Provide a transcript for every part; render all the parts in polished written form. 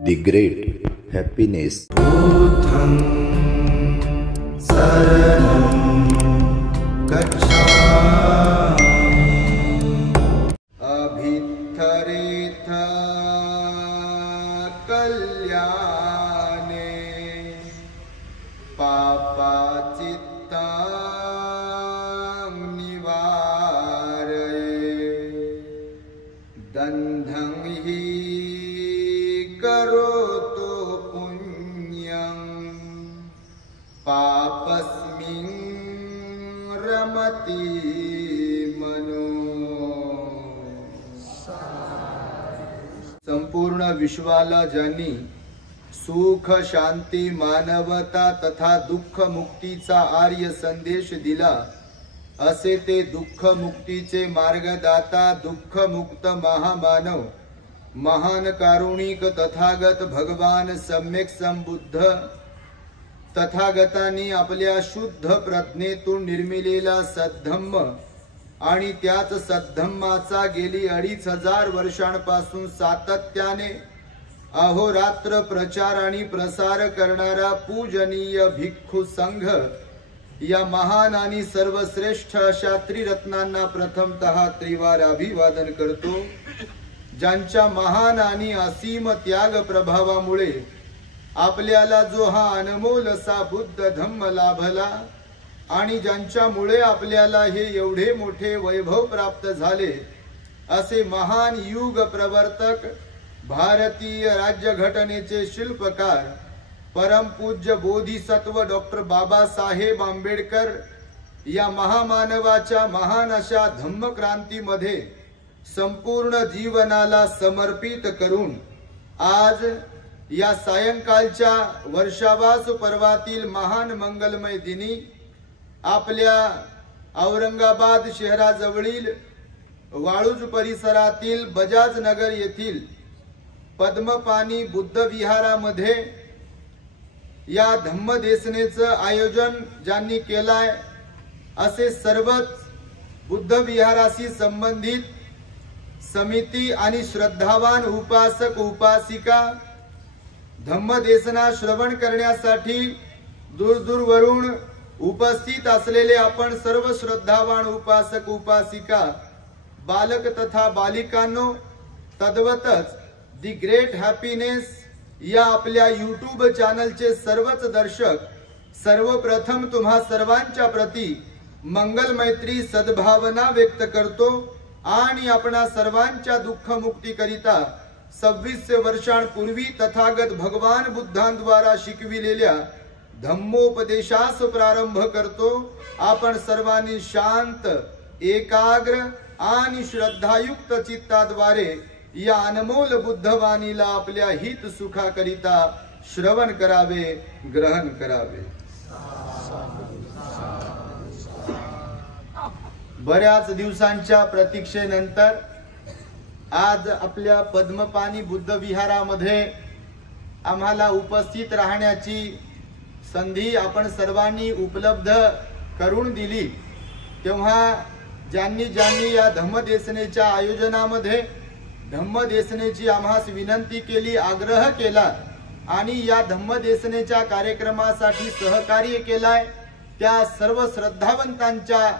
The great happiness. बुद्धं शरणं गच्छामि अभित्थरेथ कल्याणे पापाचित्तां निवारये दन्धं हि करोतु पुण्यं पापस्मिन् रमति मनो। संपूर्ण विश्वाला ज्यांनी सुख शांती मानवता तथा दुःख मुक्तीचा आर्य संदेश दिला असे ते दुःख मुक्तीचे मार्गदाता दुःख मुक्त महामानव महान कारुणिक तथागत भगवान सम्यक संबुद्ध तथागतांनी आपल्या शुद्ध प्रज्ञेतून निर्मिलेला सद्धम्म आणि त्याच सद्धम्माचा गेली 2500 वर्षांपासून सातत्याने अहोरात्र प्रचार आणि प्रसार करणारा पूजनीय भिक्खू संघ या महान आणि सर्वश्रेष्ठ अशा त्रिरत्नांना प्रथमतः त्रिवार अभिवादन करतो। ज्यांच्या महान आणि असीम त्याग प्रभावामुळे आपल्याला जो हा अनमोल असा बुद्ध धम्म लाभला आणि ज्यांच्यामुळे आपल्याला हे एवढे मोठे वैभव प्राप्त झाले असे महान युग प्रवर्तक भारतीय राज्यघटनेचे शिल्पकार परमपूज्य बोधिसत्व डॉक्टर बाबासाहेब आंबेडकर या महामानवाच्या महान अशा धम्मक्रांतीमध्ये संपूर्ण जीवनाला समर्पित करून आज या सायंकाळच्या वर्षावास पर्वातील महान मंगलमय दिनी आपल्या औरंगाबाद शहराजवळील वाळूज परिसरातील बजाज नगर येथील पद्मपानी बुद्ध विहारामध्ये या धम्मदेसनेचं आयोजन ज्यांनी केलाय असे सर्वच बुद्ध विहाराशी संबंधित समिती आणि श्रद्धावान उपासक उपासिका धम्मदेसना श्रवण करण्यासाठी दूरदूरवरून उपस्थित असलेले आपण सर्व श्रद्धावान उपासक उपासिका बालक तथा बालिकांनो तद्वतच दी ग्रेट हॅपीनेस या आपल्या यूट्यूब चॅनलचे सर्वच दर्शक सर्वप्रथम तुम्हा सर्वांच्या प्रती मंगल मैत्री सद्भावना व्यक्त करतो आणि आपणा सर्वांच्या दुःख मुक्ती करिता 2600 वर्षांपूर्वी तथागत भगवान बुद्धांद्वारा शिकविलेल्या धम्मोपदेशास प्रारंभ करतो। आपण सर्वांनी शांत एकाग्र आणि श्रद्धायुक्त चित्ताद्वारे या अनमोल बुद्धवाणीला आपल्या हित सुखाकरिता श्रवण करावे ग्रहण करावे। बऱ्याच दिवसांच्या प्रतीक्षेनंतर आज आपल्या पद्मपानी बुद्ध विहारामध्ये आम्हाला उपस्थित राहण्याची संधी आपण सर्वांनी उपलब्ध करून दिली। तेव्हा ज्यांनी ज्यांनी या धम्मदेसनेच्या आयोजनामध्ये धम्मदेसनेची आम्हास विनंती केली आग्रह केला आणि या धम्मदेसनेच्या कार्यक्रमासाठी सहकार्य केलाय त्या सर्व श्रद्धावंतांच्या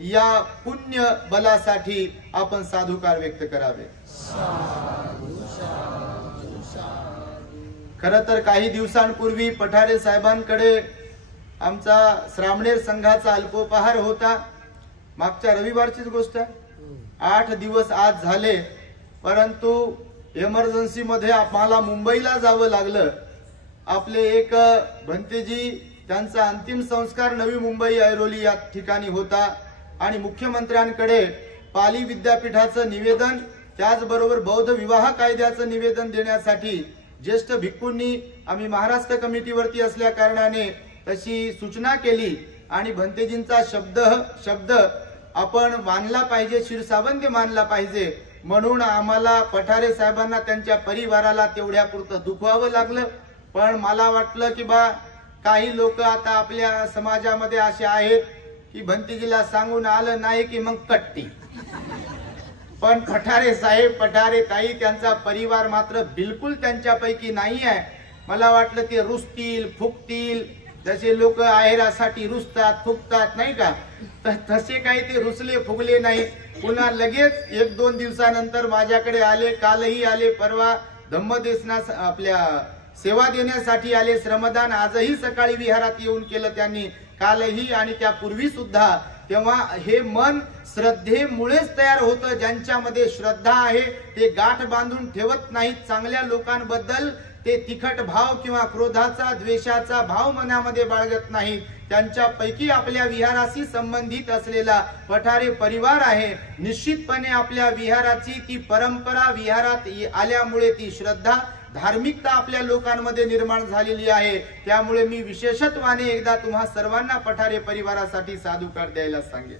या पुण्य बलासाठी आपण साधुकार व्यक्त करावे। खरं तर काही दिवसांपूर्वी पठारे साहेबांकडे आमचा श्रामणेर संघाचा अल्पोपहार होता। मागच्या रविवारचीच गोष्ट आहे। 8 दिवस आज झाले परंतु इमर्जन्सी मध्ये आम्हाला मुंबईला जावं लागलं। आपले एक भंतेजी त्यांचा अंतिम संस्कार नवी मुंबई ऐरोली या ठिकाणी होता आणि मुख्यमंत्र्यांकडे पाली विद्यापीठाचं निवेदन त्याचबरोबर बौद्ध विवाह कायद्याचं निवेदन देण्यासाठी ज्येष्ठ भिक्खूंनी आम्ही महाराष्ट्र कमिटीवरती असल्या कारणाने तशी सूचना केली आणि भंतेजींचा शब्द आपण मानला पाहिजे शिरसावंत मानला पाहिजे म्हणून आम्हाला पठारे साहेबांना त्यांच्या परिवाराला तेवढ्यापुरतं दुखवावं लागलं। पण मला वाटलं की काही लोक आता आपल्या समाजामध्ये असे आहेत की भंतेजीला सांगून आलं नाही की मग कट्टी पण पठारे साहेब, पठारे ताई, त्यांचा परिवार मात्र बिलकुल त्यांच्यापैकी नाही आहे. मला वाटलं ते रुसतील, फुकतील, जसे लोक आहेरासाठी रुसतात, फुकतात नाही का, तर तसे काही ते रुसले फुगले नाही. पुन्हा लगेच 1-2 दिवसानंतर माझ्याकडे आले. कालही आले, परवा धम्मदेसना आपल्या सेवा देण्यासाठी आले. श्रमदान आजही सकाळी विहारात येऊन केलं त्यांनी, कालही आणि त्यापूर्वी सुद्धा. तेव्हा हे मन श्रद्धेमुळेच तयार होतं. ज्यांच्यामध्ये श्रद्धा आहे ते गाठ बांधून ठेवत नाहीत चांगल्या लोकांबद्दल. ते तिखट भाव किंवा क्रोधाचा, द्वेषाचा भाव मनामध्ये बाळगत नाहीत. त्यांच्यापैकी आपल्या विहाराशी संबंधित असलेला पठारे परिवार आहे. निश्चितपणे आपल्या विहाराची ती परंपरा, विहारात आल्यामुळे ती श्रद्धा, धार्मिकता आपल्या लोकांमध्ये निर्माण झालेली आहे. त्यामुळे मी विशेषत्वाने एकदा तुम्हा सर्वांना पठारे परिवारासाठी साधुकार द्यायला सांगेन.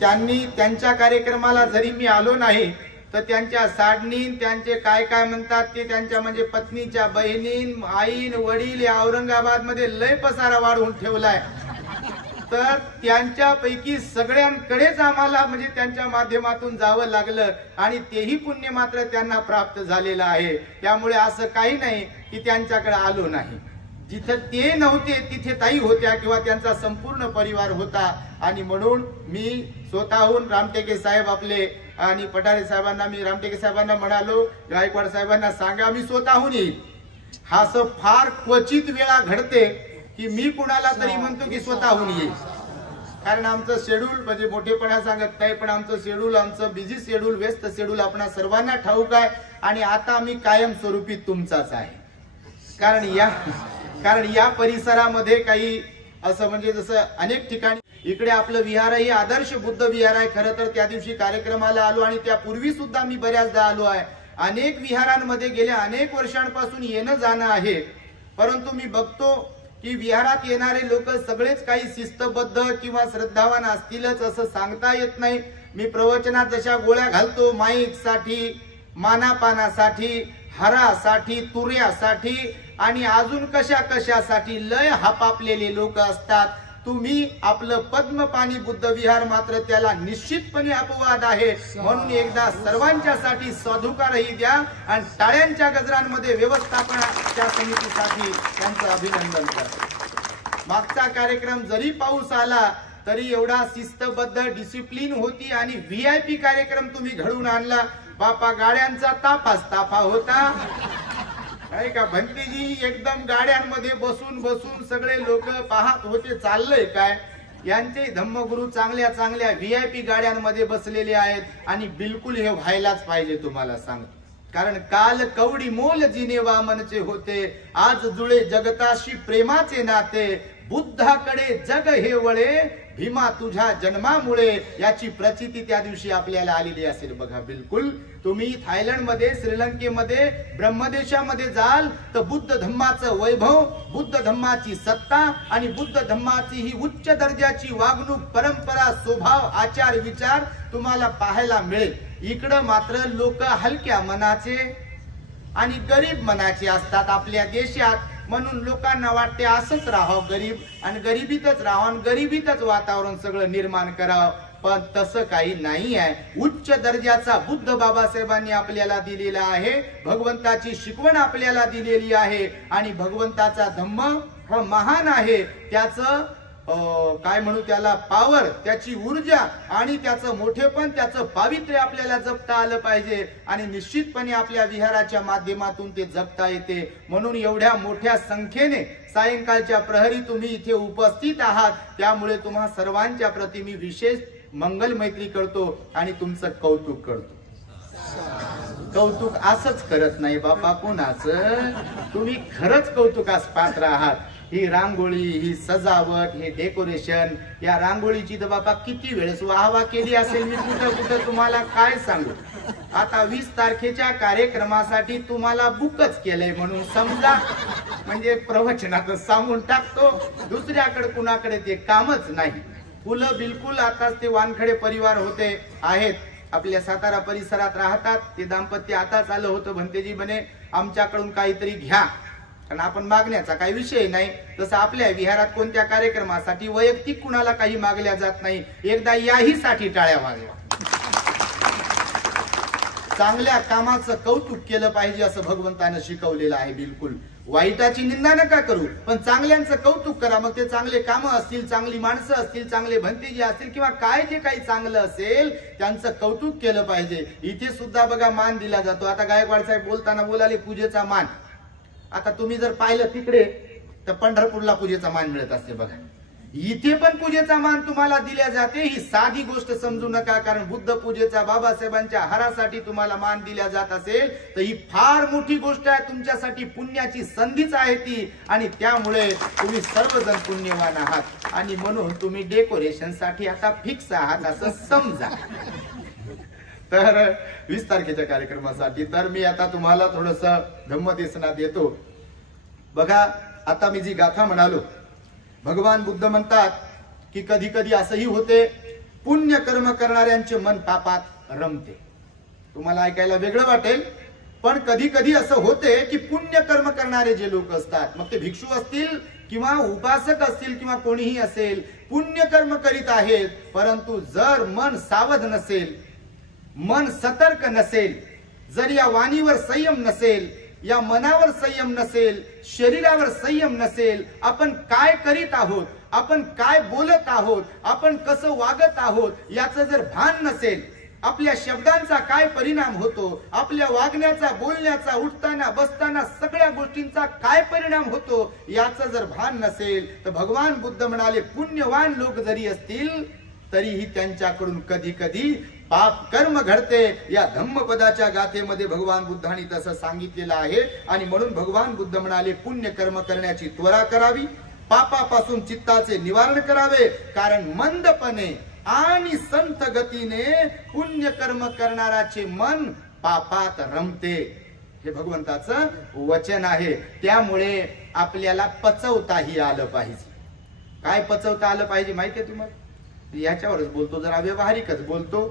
त्यांनी त्यांच्या कार्यक्रमाला जरी मी आलो नाही तर त्यांच्या साडणीन, त्यांचे काय काय म्हणतात ते, त्यांच्या म्हणजे पत्नीच्या बहिणीन, आईन, वडील या औरंगाबाद मध्ये लय पसारा वाढवून ठेवलाय. तर त्यांच्यापैकी सगळ्यांकडेच आम्हाला म्हणजे त्यांच्या माध्यमातून जावं लागलं आणि तेही पुण्य मात्र त्यांना प्राप्त झालेलं आहे. त्यामुळे असं काही नाही की त्यांच्याकडे आलो नाही. जिथे ते नव्हते तिथे ताई होत्या किंवा त्यांचा संपूर्ण परिवार होता. आणि म्हणून मी स्वतःहून रामटेके साहेब आपले आणि पठारे साहेबांना, मी रामटेके साहेबांना म्हणालो, गायकवाड साहेबांना सांगा मी स्वतःहून येईल. हा असं फार क्वचित वेळा घडते की मी कुणाला तरी म्हणतो की स्वतःहून येईल. कारण आमचं शेड्यूल म्हणजे मोठेपणा सांगत नाही, पण आमचं शेड्यूल, आमचं बिझी शेड्यूल, व्यस्त शेड्यूल आपणा सर्वांना ठाऊक आहे. आणि आता मी कायमस्वरूपी तुमचाच आहे. कारण या परिसरामध्ये काही असं म्हणजे जसं अनेक ठिकाणी इकडे आपलं विहारही आदर्श बुद्ध विहार आहे. खरं तर त्या दिवशी कार्यक्रमाला आलो आणि त्यापूर्वी सुद्धा मी बऱ्याचदा आलो आहे. अनेक विहारांमध्ये गेल्या अनेक वर्षांपासून येणं जाणं आहे. परंतु मी बघतो की विहारात येणारे लोक सगळेच काही शिस्तबद्ध किंवा श्रद्धावान असतीलच असं सांगता येत नाही. मी प्रवचनात जशा गोळ्या घालतो, माईक साठी, मानापानासाठी, हरासाठी, तुऱ्यासाठी आणि अजून कशासाठी लय हापापलेले लोक असतात. तुम्ही आपलं पद्मपाणी बुद्ध विहार मात्र त्याला निश्चितपणे अपवाद आहे. म्हणून एकदा सर्वांच्यासाठी साधुकारही द्या आणि टाळ्यांच्या गजरांमध्ये व्यवस्थापनाच्या समितीसाठी त्यांचं अभिनंदन करा. मागचा कार्यक्रम जरी पाऊस आला तरी एवढा शिस्तबद्ध, डिसिप्लिन होती आणि VIP कार्यक्रम तुम्ही घडवून आणला. बापा गाड्यांचा ताफा होता नाही का. भंतीजी एकदम गाड्यांमध्ये बसून सगळे लोक पाहत होते चाललंय काय. यांचे धम्मगुरु चांगल्या VIP गाड्यांमध्ये बसलेले आहेत आणि बिलकुल हे व्हायलाच पाहिजे. तुम्हाला सांग, कारण काल कवडी मोल जिने वामनचे होते, आज जुळे जगताशी प्रेमाचे नाते, बुद्धाकडे जग हे वळे, भीमा तुझ्या जन्मामुळे. याची प्रचिती त्या दिवशी आपल्याला आलेली असेल. बघा, बिलकुल तुम्ही थायलंडमध्ये, श्रीलंकेमध्ये, ब्रह्मदेशामध्ये जाल तर बुद्ध धम्माचं वैभव, बुद्ध धम्माची सत्ता आणि बुद्ध धम्माची ही उच्च दर्जाची वागणूक, परंपरा, स्वभाव, आचार, विचार तुम्हाला पाहायला मिळेल. इकडं मात्र लोक हलक्या मनाचे आणि गरीब मनाचे असतात आपल्या देशात. म्हणून लोकांना वाटते असंच राहावं गरीब आणि गरिबीतच राहावं आणि गरिबीतच वातावरण सगळं निर्माण करावं. पण तसं काही नाही आहे. उच्च दर्जाचा बुद्ध बाबासाहेबांनी आपल्याला दिलेला आहे. भगवंताची शिकवण आपल्याला दिलेली आहे आणि भगवंताचा धम्म हा महान आहे. त्याचं काय म्हणू त्याला, पावर, त्याची ऊर्जा आणि त्याचं मोठेपण, त्याचं पावित्र्य आपल्याला जपता आलं पाहिजे आणि निश्चितपणे आपल्या विहाराच्या माध्यमातून ते जपता येते. म्हणून एवढ्या मोठ्या संख्येने सायंकाळच्या प्रहरी तुम्ही इथे उपस्थित आहात. त्यामुळे तुम्हा सर्वांच्या प्रती मी विशेष मंगल मैत्री करतो आणि तुमचं कौतुक करतो. कौतुक असंच करत नाही बापा कोणाचं, तुम्ही खरंच कौतुकास पात्र आहात. ही रांगोळी, ही सजावट, हे डेकोरेशन, या रांगोळीची तर बापा किती वेळेस वाहवा केली असेल मी कुठं तुम्हाला काय सांगू. आता 20 तारखेच्या कार्यक्रमासाठी तुम्हाला बुकच केलंय म्हणून समजा. म्हणजे प्रवचनातच सांगून टाकतो, दुसऱ्याकडे कुणाकडे ते कामच नाही. फुलं बिलकुल आताच ते वानखडे परिवार होते आहेत, आपल्या सातारा परिसरात राहतात. ते दाम्पत्य आताच आलं होतं. भंतेजी म्हणे आमच्याकडून काहीतरी घ्या, कारण आपण मागण्याचा काही विषय नाही. तसं आपल्या विहारात कोणत्या कार्यक्रमासाठी वैयक्तिक कुणाला काही मागल्या जात नाही. एकदा याही साठी टाळ्या वाजवा. चांगल्या कामाचं कौतुक केलं पाहिजे असं भगवंतानं शिकवलेलं आहे. बिलकुल वाईटाची निंदा नका करू, पण चांगल्यांचं कौतुक करा. मग ते चांगले कामं असतील, चांगली माणसं असतील, चांगले भंतेजी असतील किंवा काय जे काही चांगलं असेल त्यांचं कौतुक केलं पाहिजे. इथे सुद्धा बघा मान दिला जातो. आता गायकवाड साहेब बोलताना बोलाले पूजेचा मान. आता तुम्ही जर पाहिलं तिकडे तर पंढरपूरला पूजेचा मान मिळत असते बघा. इथे पण पूजेचा मान तुम्हाला दिल्या जाते. ही साधी गोष्ट समजू नका, कारण बुद्ध पूजेचा बाबासाहेबांच्या हारासाठी तुम्हाला मान दिल्या जात असेल तर ही फार मोठी गोष्ट आहे. तुमच्यासाठी पुण्याची संधीच आहे ती, आणि त्यामुळे तुम्ही सर्वजण पुण्यवान आहात. आणि म्हणून तुम्ही डेकोरेशन साठी आता फिक्स आहात असं समजा. तर 20 तारखेच्या कार्यक्रमासाठी तर मी आता तुम्हाला थोडस धम्मदेशनात देतो. बघा, आता मी जी गाथा म्हणालो, भगवान बुद्ध म्हणतात की कधी कधी असंही होते, पुण्य कर्म करणाऱ्यांचे मन पापात रमते. तुम्हाला ऐकायला वेगळं वाटेल, पण कधी कधी असं होते की पुण्य कर्म करणारे जे लोक असतात, मग ते भिक्षू असतील किंवा उपासक असतील किंवा कोणीही असेल, पुण्य कर्म करीत आहेत, परंतु जर मन सावध नसेल, मन सतर्क नसेल, जर या वाणीवर संयम नसेल, या मनावर संयम नसेल, शरीरावर संयम नसेल, आपण काय करीत आहोत, आपण काय बोलत आहोत, आपण कसं वागत आहोत याचं जर भान नसेल, आपल्या शब्दांचा काय परिणाम होतो, आपल्या वागण्याचा, बोलण्याचा, उठताना बसताना सगळ्या गोष्टींचा काय परिणाम होतो याचं जर भान नसेल, तर भगवान बुद्ध म्हणाले पुण्यवान लोक जरी असतील तरीही त्यांच्याकडून कधी कधी पाप कर्म घडते. या धम्मपदाच्या गाथेमध्ये भगवान बुद्धांनी तसं सांगितलेलं आहे. आणि म्हणून भगवान बुद्ध म्हणाले पुण्य कर्म करण्याची त्वरा करावी, पापापासून चित्ताचे निवारण करावे, कारण मंदपणे आणि संत गतीने पुण्य कर्म करणाराचे मन पापात रमते. हे भगवंताचं वचन आहे. त्यामुळे आपल्याला पचवताही आलं पाहिजे. काय पचवता आलं पाहिजे माहितीये तुम्हाला? याच्यावरच बोलतो, जरा व्यवहारिकच बोलतो.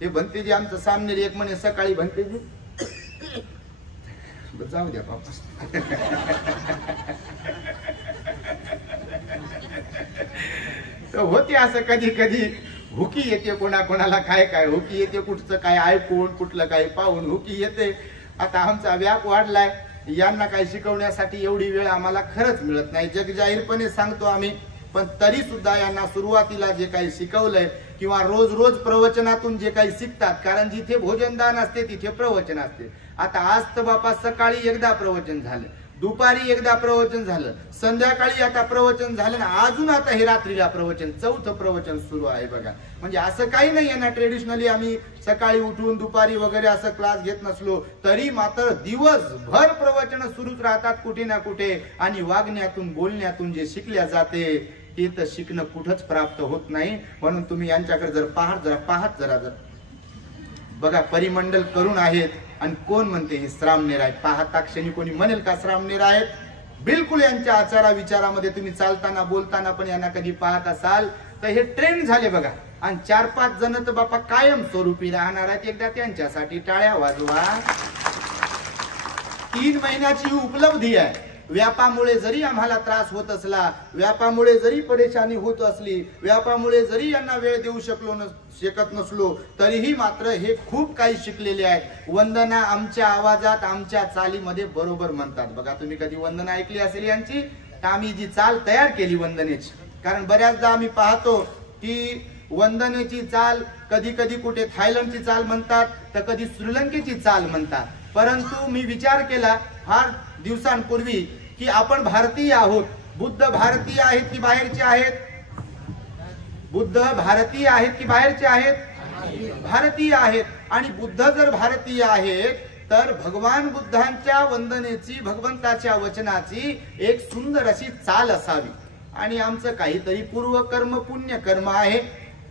हे भंतेजी आमचं सामने एक म्हणे सकाळी, भंतेजी जाऊ द्या बापा, तर होते असं कधी कधी हुकी येते कोणाकोणाला, काय काय हुकी येते, कुठचं काय ऐकून, कुठलं काय पाहून हुकी येते. आता आमचा व्याप वाढलाय, यांना काय शिकवण्यासाठी एवढी वेळ आम्हाला खरंच मिळत नाही, जग जाहीरपणे सांगतो आम्ही. पण तरी सुद्धा यांना सुरुवातीला जे काही शिकवलंय किंवा रोज रोज प्रवचनातून जे काही शिकतात, कारण जिथे भोजनदान असते तिथे प्रवचन असते. आता आज तर बापा सकाळी एकदा प्रवचन झालं, दुपारी एकदा प्रवचन झालं, संध्याकाळी आता प्रवचन झालं, ना अजून आता हे रात्रीला प्रवचन, चौथं प्रवचन सुरू आहे बघा. म्हणजे असं काही नाही आहे ना, ट्रेडिशनली आम्ही सकाळी उठून दुपारी वगैरे असं क्लास घेत नसलो तरी मात्र दिवसभर प्रवचन सुरूच राहतात कुठे ना कुठे. आणि वागण्यातून, बोलण्यातून जे शिकल्या जाते ते तर शिकणं कुठंच प्राप्त होत नाही. म्हणून तुम्ही यांच्याकडे जर पाहत जरा बघा, परिमंडल करून आहेत आणि कोण म्हणते हे श्रामणेर आहेत. पाहता क्षणी कोणी म्हणेल का श्रामणेर आहेत? बिलकुल. यांच्या आचारा विचारामध्ये तुम्ही चालताना बोलताना पण यांना कधी पाहत असाल तर हे ट्रेंड झाले बघा. आणि 4-5 जण तर बापा कायम स्वरूपी राहणार आहेत. एकदा त्यांच्यासाठी टाळ्या वाजवा. 3 महिन्याची उपलब्धी आहे. व्यापामुळे जरी आम्हाला त्रास होत असला, व्यापामुळे जरी परेशानी होत असली, व्यापामुळे जरी यांना वेळ देऊ शकत नसलो, तरीही मात्र हे खूप काही शिकलेले आहेत. वंदना आमच्या आवाजात, आमच्या चालीमध्ये बरोबर म्हणतात बघा. तुम्ही कधी वंदना ऐकली असेल यांची? तर आम्ही जी चाल तयार केली वंदनेची, कारण बऱ्याचदा आम्ही पाहतो की वंदनेची चाल कधी कधी कुठे थायलंडची चाल म्हणतात, तर कधी श्रीलंकेची चाल म्हणतात. परंतु मी विचार केला फार दिवसांपूर्वी की आपण भारतीय आहोत. बुद्ध भारतीय आहेत की बाहेरचे आहेत? बुद्ध भारतीय आहेत की बाहेरचे आहेत? भारतीय आहेत. आणि बुद्ध जर भारतीय आहेत तर भगवान बुद्धांच्या वंदनेची, भगवंताच्या वचनाची एक सुंदर अशी चाल असावी. आणि आमचं काहीतरी पूर्वकर्म, पुण्यकर्म आहे.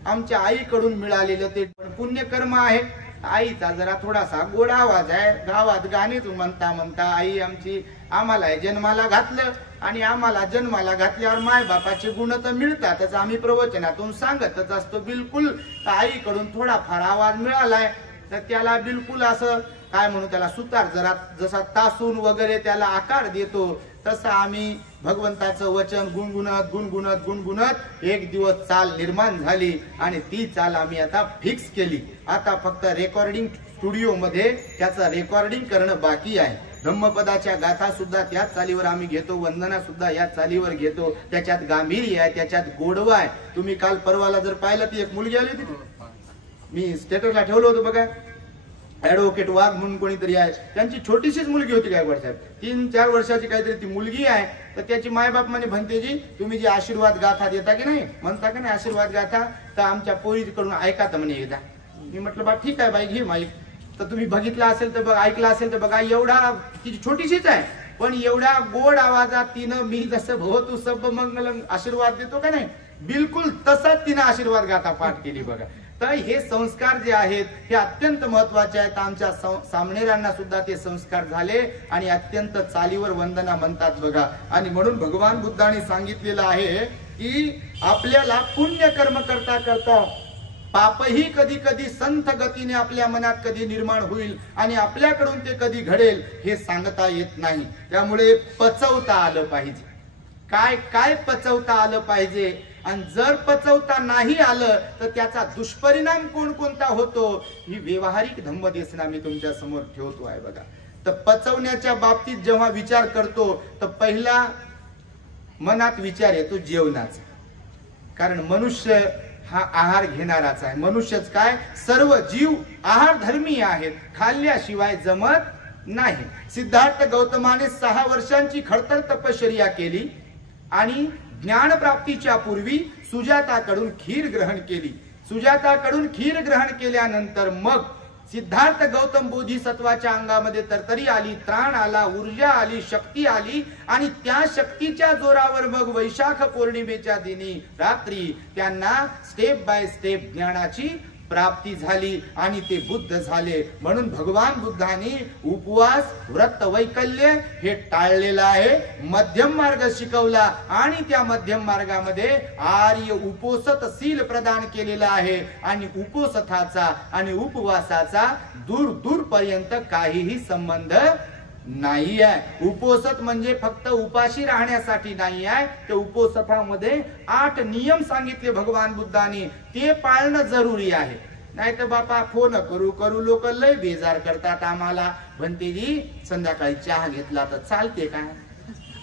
आमच्या आईकडून मिळालेलं ते पुण्यकर्म आहे. आईचा जरा थोडासा गोड आवाज आहे. गावात गाणे म्हणता म्हणता आई आमची आम्हाला जन्माला घातलं, आणि आम्हाला जन्माला घातल्यावर माय बापाचे गुण तर मिळतातच, आम्ही प्रवचनातून सांगतच असतो. बिलकुल आईकडून थोडाफार आवाज मिळालाय तर त्याला बिलकुल असं काय म्हणू, त्याला सुतार जरा जसा तासून वगैरे त्याला आकार देतो, तसं आम्ही भगवंताचं वचन गुणगुणत गुणगुणत गुणगुणत एक दिवस चाल निर्माण झाली. आणि ती चाल आम्ही आता फिक्स केली. आता फक्त रेकॉर्डिंग स्टुडिओ मध्ये त्याचं रेकॉर्डिंग करणं बाकी आहे. धम्मपदाच्या गाथा सुद्धा त्याच चालीवर आम्ही घेतो, वंदना सुद्धा याच चालीवर घेतो. त्याच्यात गांभीर्य आहे, त्याच्यात गोडवा आहे. तुम्ही काल परवाला जर पाहिलं ती एक मुलगी आली होती, मी स्टेटसला ठेवलं होतं बघा, ऍडव्होकेट वाघ म्हणून कोणीतरी आहे, त्यांची छोटीशीच मुलगी होती गायकवाड साहेब, 3-4 वर्षाची काहीतरी ती मुलगी आहे. तर त्याची मायबाप म्हणे भंतेजी तुम्ही जी आशीर्वाद गाथा देता की नाही, म्हणता की नाही आशीर्वाद गाथा, तर आमच्या पोरीकडून ऐका तर म्हणे एकदा. मी म्हटलं बा ठीक आहे बाई घे माईक. तर तुम्ही बघितला असेल तर बघा, ऐकला असेल तर बघा, एवढा तिची छोटीशीच आहे पण एवढ्या गोड आवाजात तिनं मी जसं भवतु सब मंगलम आशीर्वाद देतो का नाही, बिलकुल तसाच तिनं आशीर्वाद गाथा पाठ केली बघा. तर हे संस्कार जे आहेत हे अत्यंत महत्वाचे आहेत. आमच्या सामणेरांना सुद्धा ते संस्कार झाले आणि अत्यंत चालीवर वंदना म्हणतात बघा. आणि म्हणून भगवान बुद्धांनी सांगितलेलं आहे की आपल्याला पुण्य कर्म करता करता पापही कधी कधी संथ गतीने आपल्या मनात कधी निर्माण होईल आणि आपल्याकडून ते कधी घडेल हे सांगता येत नाही. त्यामुळे पचवता आलं पाहिजे. काय काय पचवता आलं पाहिजे, आणि जर पचवता नाही आलं तर त्याचा दुष्परिणाम कोणकोणता होतो ही व्यवहारिक धम्मदेशना मी तुमच्या समोर ठेवतो आहे बघा. तर पचवण्याच्या बाबतीत जेव्हा विचार करतो तर पहिला मनात विचार येतो जेवणाचा. कारण मनुष्य हा आहार घेणाराच आहे. मनुष्यच काय सर्व जीव आहार धर्मी आहेत, खाल्ल्याशिवाय जमत नाही. सिद्धार्थ गौतमाने 6 वर्षांची खडतर तपश्चर्या केली आणि ज्ञान प्राप्तीच्या पूर्वी सुजाताकडून खीर ग्रहण केली. सुजाताकडून खीर ग्रहण केल्यानंतर मग सिद्धार्थ गौतम बोधिसत्वाच्या अंगामध्ये तरतरी आली, त्राण आला, ऊर्जा आली, शक्ती आली आणि त्या शक्तीच्या जोरावर मग वैशाख पौर्णिमेच्या दिनी रात्री त्यांना स्टेप बाय स्टेप ज्ञानाची प्राप्ती झाली आणि ते बुद्ध झाले. म्हणून भगवान बुद्धांनी उपवास व्रत वैकल्य हे टाळलेलं आहे, मध्यम मार्ग शिकवला आणि त्या मध्यम मार्गामध्ये आर्य उपोसतशील प्रदान केलेला आहे. आणि उपोसथाचा आणि उपवासाचा दूर दूर पर्यंत काहीही संबंध नाही आहे. उपोसत म्हणजे फक्त उपाशी राहण्यासाठी नाही आहे. ते उपोसथामध्ये 8 नियम सांगितले भगवान बुद्धांनी, ते पाळणं जरुरी आहे. नाही तर बापा फोन करू करू लोक लय बेजार करतात आम्हाला, भंतेजी संध्याकाळी चहा घेतला तर चालते काय.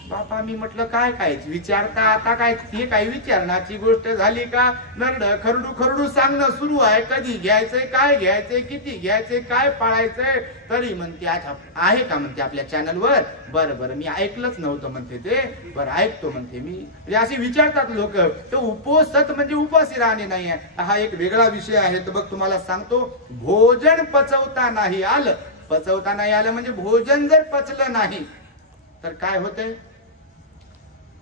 बापा मी म्हटलं काय काय विचारता, आता काय ते काही विचारण्याची गोष्ट झाली का. नरड खरडू खरडू सांगणं सुरू आहे, कधी घ्यायचंय, काय घ्यायचंय, किती घ्यायचंय, काय पाळायचंय. तरी म्हणते अच्छा आहे का म्हणते आपल्या चॅनलवर. बरं बरं मी ऐकलंच नव्हतं म्हणते ते, बरं ऐकतो म्हणते मी. म्हणजे असे विचारतात लोक. तर उपोसत म्हणजे उपाशी राहणे नाही आहे, हा एक वेगळा विषय आहे. तर बघ तुम्हाला सांगतो, भोजन पचवता नाही आलं. पचवता नाही आलं म्हणजे भोजन जर पचलं नाही तर काय होतंय,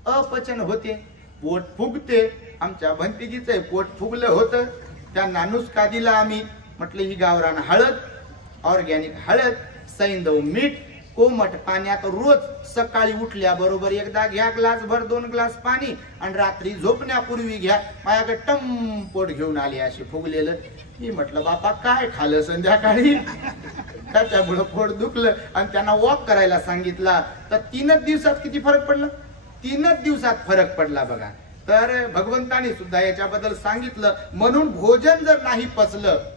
अपचन होते, पोट फुगते. आमच्या भंतीजीचं पोट फुगलं होतं, त्यांना नुसका दिला आम्ही. म्हटलं ही गावरान हळद, ऑर्गॅनिक हळद, सैंदव मीठ, कोमट पाण्यात रोज सकाळी उठल्या बरोबर एकदा घ्या ग्लास भर, 2 ग्लास पाणी आणि रात्री झोपण्यापूर्वी घ्या. माझ्याकडे टम पोट घेऊन आली अशी फुगलेलं. मी म्हटलं बापा काय खाल्लं संध्याकाळी, त्याच्यामुळे पोट दुखलं. आणि त्यांना वॉक करायला सांगितला. तर 3च दिवसात किती फरक पडला, 3च दिवसात फरक पडला बघा. तर भगवंताने सुद्धा याच्याबद्दल सांगितलं. म्हणून भोजन जर नाही पचलं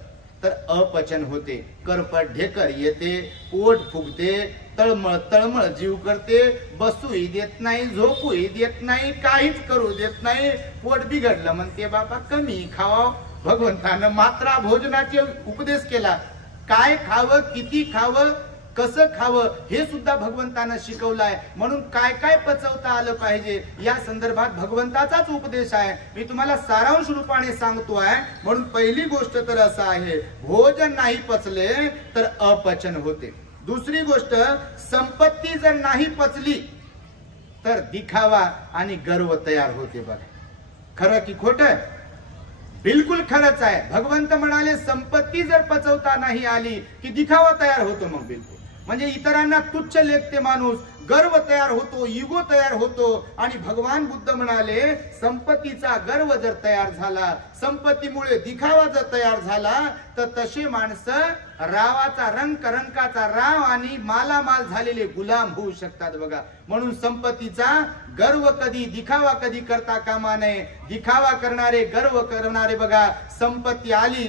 तर अपचन होते, करपट ढेकर येते, पोट फुगते, तळमळ तळमळ जीव करते, बसूही देत नाही, झोपूही देत नाही, काहीच करू देत नाही. पोट बिघडलं म्हणते बाबा कमी खावा. भगवंतानं मात्रा भोजनाचे उपदेश केला. काय खावं, किती खावं, कसं खावं हे सुद्धा भगवंतानं शिकवलंय. म्हणून काय काय पचवता आलं पाहिजे या संदर्भात भगवंताचाच उपदेश आहे. मी तुम्हाला सारांश रूपाने सांगतोय. म्हणून पहिली गोष्ट तर असं आहे, भोजन नाही पचले तर अपचन होते. दुसरी गोष्ट, संपत्ती जर नाही पचली तर दिखावा आणि गर्व तयार होते बघा. खरं की खोटं? बिलकुल खरंच आहे. भगवंत म्हणाले संपत्ती जर पचवता नाही आली की दिखावा तयार होतो. मग बिलकुल म्हणजे इतरांना तुच्छ लेखते माणूस, गर्व तयार होतो, इगो तयार होतो. आणि भगवान बुद्ध म्हणाले संपत्तीचा गर्व जर तयार झाला, संपत्तीमुळे दिखावा जर तयार झाला तर तसे माणसं रावाचा रंकाचा राव आणि मालामाल झालेले गुलाम होऊ शकतात बघा. म्हणून संपत्तीचा गर्व कधी, दिखावा कधी करता कामा नये. दिखावा करणारे, गर्व करणारे बघा, संपत्ती आली.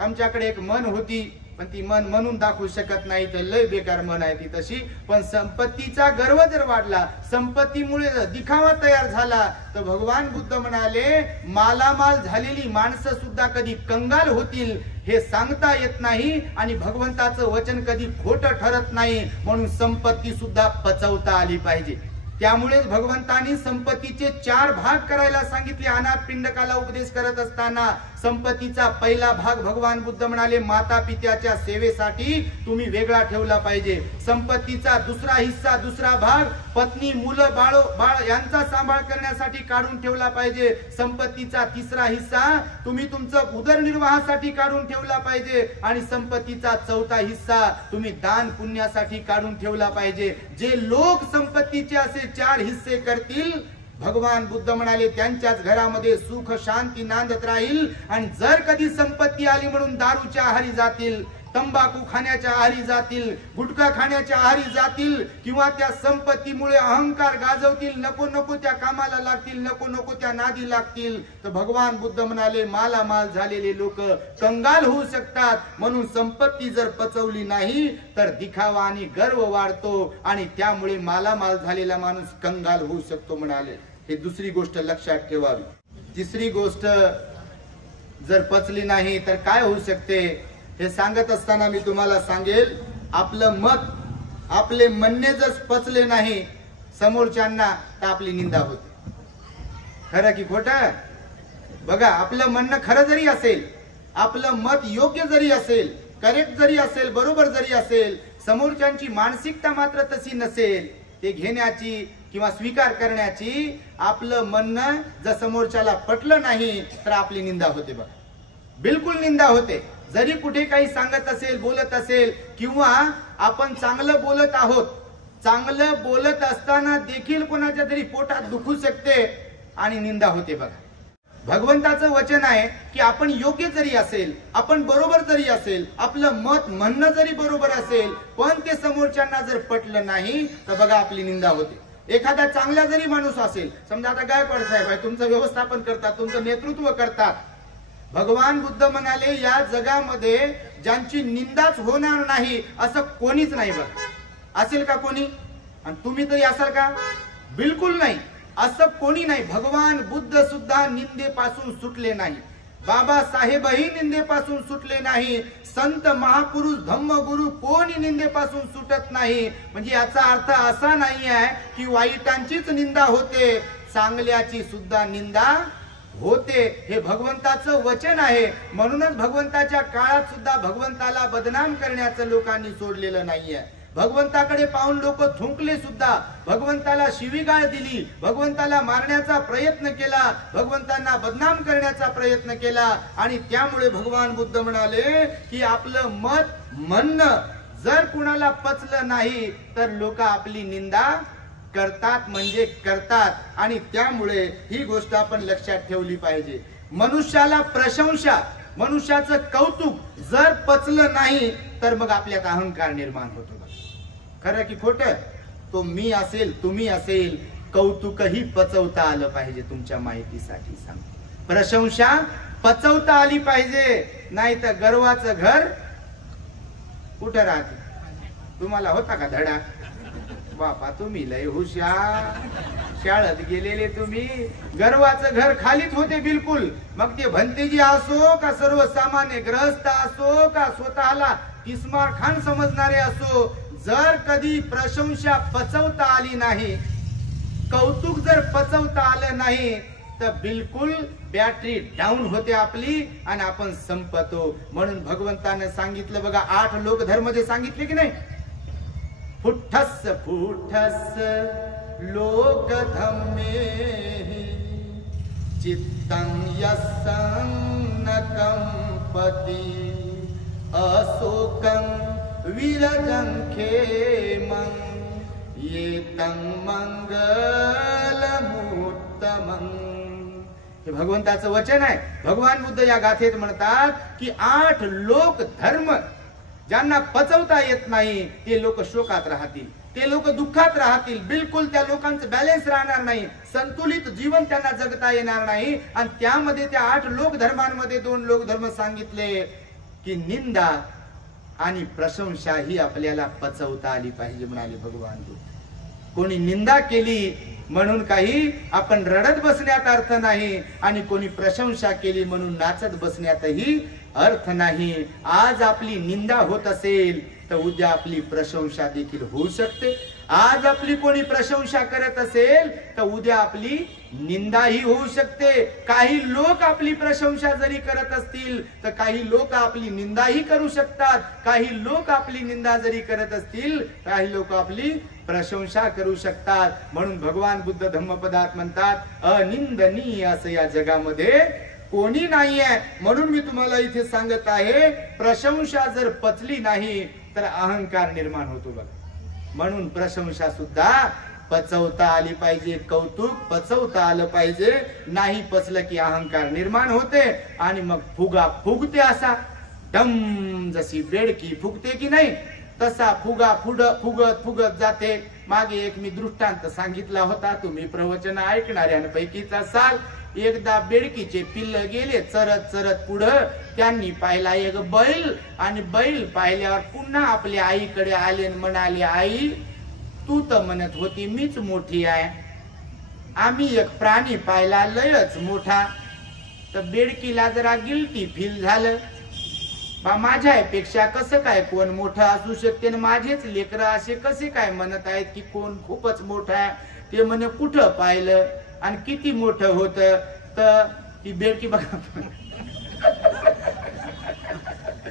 आमच्याकडे एक म्हण होती, पण ती मन म्हणून दाखवू शकत नाही, तर लय बेकार मन आहे ती तशी. पण संपत्तीचा गर्व जर वाढला, संपत्तीमुळे जर दिखावा तयार झाला, तर भगवान बुद्ध म्हणाले मालामाल झालेली माणसं सुद्धा कधी कंगाल होतील हे सांगता येत नाही, आणि भगवंताचं वचन कधी खोटं ठरत नाही. म्हणून संपत्ती सुद्धा पचवता आली पाहिजे. त्यामुळेच भगवंतांनी संपत्तीचे 4 भाग करायला सांगितले. अनाथ पिंडकाला उपदेश करत असताना संपत्तीचा पहिला भाग भगवान बुद्ध म्हणाले माता पित्याच्या सेवेसाठी तुम्ही वेगळा ठेवला पाहिजे. संपत्तीचा दुसरा हिस्सा, दुसरा भाग पत्नी, मुलं, बाळ यांचा सांभाळ करण्यासाठी काढून ठेवला पाहिजे. संपत्तीचा तिसरा हिस्सा तुम्ही तुमचं उदरनिर्वाहासाठी काढून ठेवला पाहिजे. आणि संपत्तीचा चौथा हिस्सा तुम्ही दान पुण्यासाठी काढून ठेवला पाहिजे. जे लोक संपत्तीचे असे 4 हिस्से करतील, भगवान बुद्ध म्हणाले त्यांच्याच घरामध्ये सुख शांती नांदत राहील. आणि जर कधी संपत्ती आली म्हणून दारूच्या आहारी जातील, तंबाखू खाण्याच्या आहारी जातील, गुटखा खाण्याच्या आहारी जातील, किंवा त्या संपत्तीमुळे अहंकार गाजवतील, नको नको त्या कामाला लागतील, नको नको त्या नादी लागतील, तर भगवान बुद्ध म्हणाले मालामाल झालेले लोक कंगाल होऊ शकतात. म्हणून संपत्ती जर पचवली नाही तर दिखावा आणि गर्व वाढतो, आणि त्यामुळे मालामाल झालेला माणूस कंगाल होऊ शकतो म्हणाले. हे दुसरी गोष्ट लक्षात ठेवावी. तिसरी गोष्ट जर पचली नाही तर काय होऊ शकते हे सांगत असताना मी तुम्हाला सांगेल, आपलं मत, आपले म्हणणे जर पचले नाही समोरच्यांना तर आपली निंदा होते. खरं की खोटं? बघा, आपलं म्हणणं खरं जरी असेल, आपलं मत योग्य जरी असेल, करेक्ट जरी असेल, बरोबर जरी असेल, समोरच्यांची मानसिकता मात्र तशी नसेल, ते घेण्याची किंवा स्वीकार करण्याची, आपलं म्हणणं जर समोरच्याला पटलं नाही तर आपली निंदा होते. बघा, बिलकुल निंदा होते. जरी कुठे काही सांगत असेल, बोलत असेल, किंवा आपण चांगलं बोलत आहोत, चांगलं बोलत असताना देखील कोणाच्या तरी पोटात दुखू शकते आणि निंदा होते. बघा, भगवंताचं वचन आहे की आपण योग्य जरी असेल, आपण बरोबर जरी असेल, आपलं मत म्हणणं जरी बरोबर असेल, पण ते समोरच्यांना जर पटलं नाही तर बघा आपली निंदा होते. एखादा चांगला जरी माणूस असेल, समजा आता गायकवाड साहेब आहे, तुमचं व्यवस्थापन करतात, तुमचं नेतृत्व करतात, भगवान बुद्ध म्हणाले या जगामध्ये ज्यांची निंदाच होणार नाही असं कोणीच नाही. बघा, असेल का कोणी? आणि तुम्ही तरी असाल का? बिलकुल नाही, असं कोणी नाही. भगवान बुद्ध सुद्धा निंदेपासून सुटले नाही, बाबासाहेबही निंदेपासून सुटले नाही, संत महापुरुष धम्मगुरु कोणी निंदेपासून सुटत नाही. म्हणजे याचा अर्थ असा नाही आहे की वाईटांचीच निंदा होते, चांगल्याची सुद्धा निंदा होते. हे भगवंताचं वचन आहे. म्हणूनच भगवंताच्या काळात सुद्धा भगवंताला बदनाम करण्याचं लोकांनी सोडलेलं नाहीये. भगवंताकडे पाहून लोक थुंकले सुद्धा, भगवंताला शिवीगाळ दिली, भगवंताला मारण्याचा प्रयत्न केला, भगवंतांना बदनाम करण्याचा प्रयत्न केला. आणि त्यामुळे भगवान बुद्ध म्हणाले की आपलं मत म्हणणं जर कुणाला पचलं नाही तर लोक आपली निंदा करतात, म्हणजे करतात. आणि त्यामुळे ही गोष्ट आपण लक्षात ठेवली पाहिजे. मनुष्याला प्रशंसा, मनुष्याचं कौतुक जर पचलं नाही तर मग आपल्यात अहंकार निर्माण होतो. खरं की खोटं? तो मी असेल, तुम्ही असेल, कौतुकही पचवता आलं पाहिजे. तुमच्या माहितीसाठी सांग, प्रशंसा पचवता आली पाहिजे, नाही तर गर्वाचं घर कुठं राहते? तुम्हाला होता का धडा? बापा तुम्ही लय हुशार, शाळेत गेलेले तुम्ही. गर्वाचं घर खालीच होते बिलकुल. मग ते भंतेजी असो का सर्वसामान्य ग्रहस्थ असो का स्वतःला इस्मार खान समजणारे असो, जर कधी प्रशंसा पचवता आली नाही, कौतुक जर पचवता आलं नाही तर बिलकुल बॅटरी डाऊन होते आपली आणि आपण संपतो. म्हणून भगवंताने सांगितलं बघा, 8 लोक धर्म जे सांगितले की नाही, फुठ्ठस फुठ्ठस लोक धम्मे चित्तं यस्सं न कंपति अशोकं विरजं खेमं येतं मंगलमुत्तमं. हे भगवंताचं वचन आहे. भगवान बुद्ध या गाथेत म्हणतात की 8 लोक धर्म ज्यांना पचवता येत नाही ते लोक शोकात राहतील, ते लोक दुःखात राहतील. बिलकुल त्या लोकांचं बॅलन्स राहणार नाही, संतुलित जीवन त्यांना जगता येणार नाही. आणि त्यामध्ये त्या 8 लोक धर्मांमध्ये 2 लोक धर्म सांगितले की निंदा आणि प्रशंसा ही आपल्याला पचवता आली पाहिजे म्हणाले भगवान बुद्ध. कोणी निंदा केली म्हणून काही आपण रडत बसण्यात अर्थ नाही आणि कोणी प्रशंसा केली म्हणून नाचत बसण्यातही अर्थ नाही. आज आपली निंदा होत असेल तर उद्या आपली प्रशंसा देखील होऊ शकते. आज आपली कोणी प्रशंसा करत असेल तर उद्या आपली निंदाही होऊ शकते. काही लोक आपली प्रशंसा जरी करत असतील तर काही लोक आपली निंदाही करू शकतात. काही लोक आपली निंदा जरी करत असतील काही लोक आपली प्रशंसा करू शकतात. म्हणून भगवान बुद्ध धम्मपदात म्हणतात अनिंदनीय असं या जगामध्ये कोणी नाहीये. म्हणून मी तुम्हाला इथे सांगत आहे प्रशंसा जर पचली नाही तर अहंकार निर्माण होतो बघा. म्हणून प्रशंसा सुद्धा पचवता आली पाहिजे. कौतुक पचवता आलं पाहिजे. नाही पचलं की अहंकार निर्माण होते आणि मग फुगा फुगते. असा डम जशी बेडकी फुगते की नाही तसा फुगा फुगत फुगत जाते. मागे एक मी दृष्टांत सांगितला होता, तुम्ही प्रवचन ऐकणाऱ्यांपैकीच असाल. एकदा बेडकीचे पिल्ल गेले चरत चरत पुढं. त्यांनी पाहिला एक बैल आणि बैल पाहिल्यावर पुन्हा आपल्या आईकडे आले आणि म्हणाले, आई तू तर म्हणत होती मीच मोठी आहे, आम्ही एक प्राणी पाहिला लयच मोठा. तर बेडकीला जरा गिल्टी फील झालं, बा माझ्यापेक्षा कसं काय कोण मोठं असू शकते आणि माझेच लेकरं असे कसे काय म्हणत आहेत की कोण खूपच मोठा आहे. ते म्हणे कुठं पाहिलं आणि किती मोठं होत. तर ती बेडकी बघा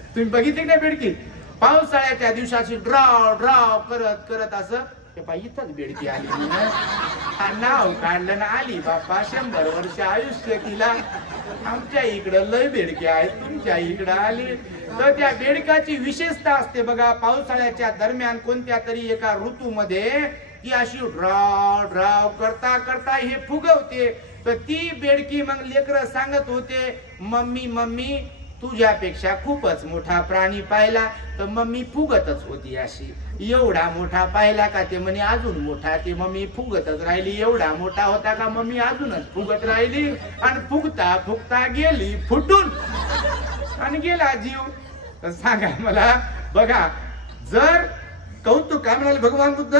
तुम्ही बघितली नाही बेडकी पावसाळ्याच्या दिवसाची ड्राव ड्राव करत करत असं इथंच बेडकी आली. नाव काढलं ना आली बापा 100 वर्ष आयुष्य तिला. आमच्या इकडं लय बेडकी आहे, तुमच्या इकडं आली. तर त्या बेडकाची विशेषता असते बघा, पावसाळ्याच्या दरम्यान कोणत्या तरी एका ऋतूमध्ये ती अशी ड्राव ड्राव करता करता हे फुगवते. तर ती बेडकी मग लेकरं सांगत होते, मम्मी मम्मी तुझ्यापेक्षा खूपच मोठा प्राणी पाहिला. तर मम्मी फुगतच होती अशी. एवढा मोठा पाहिला का? ते म्हणे अजून मोठा. ते मम्मी फुगतच राहिली. एवढा मोठा होता का? मम्मी अजूनच फुगत राहिली आणि फुगता फुगता गेली फुटून आणि गेला जीव. तर सांगा मला बघा, जर कौतुक काय म्हणाले भगवान बुद्ध,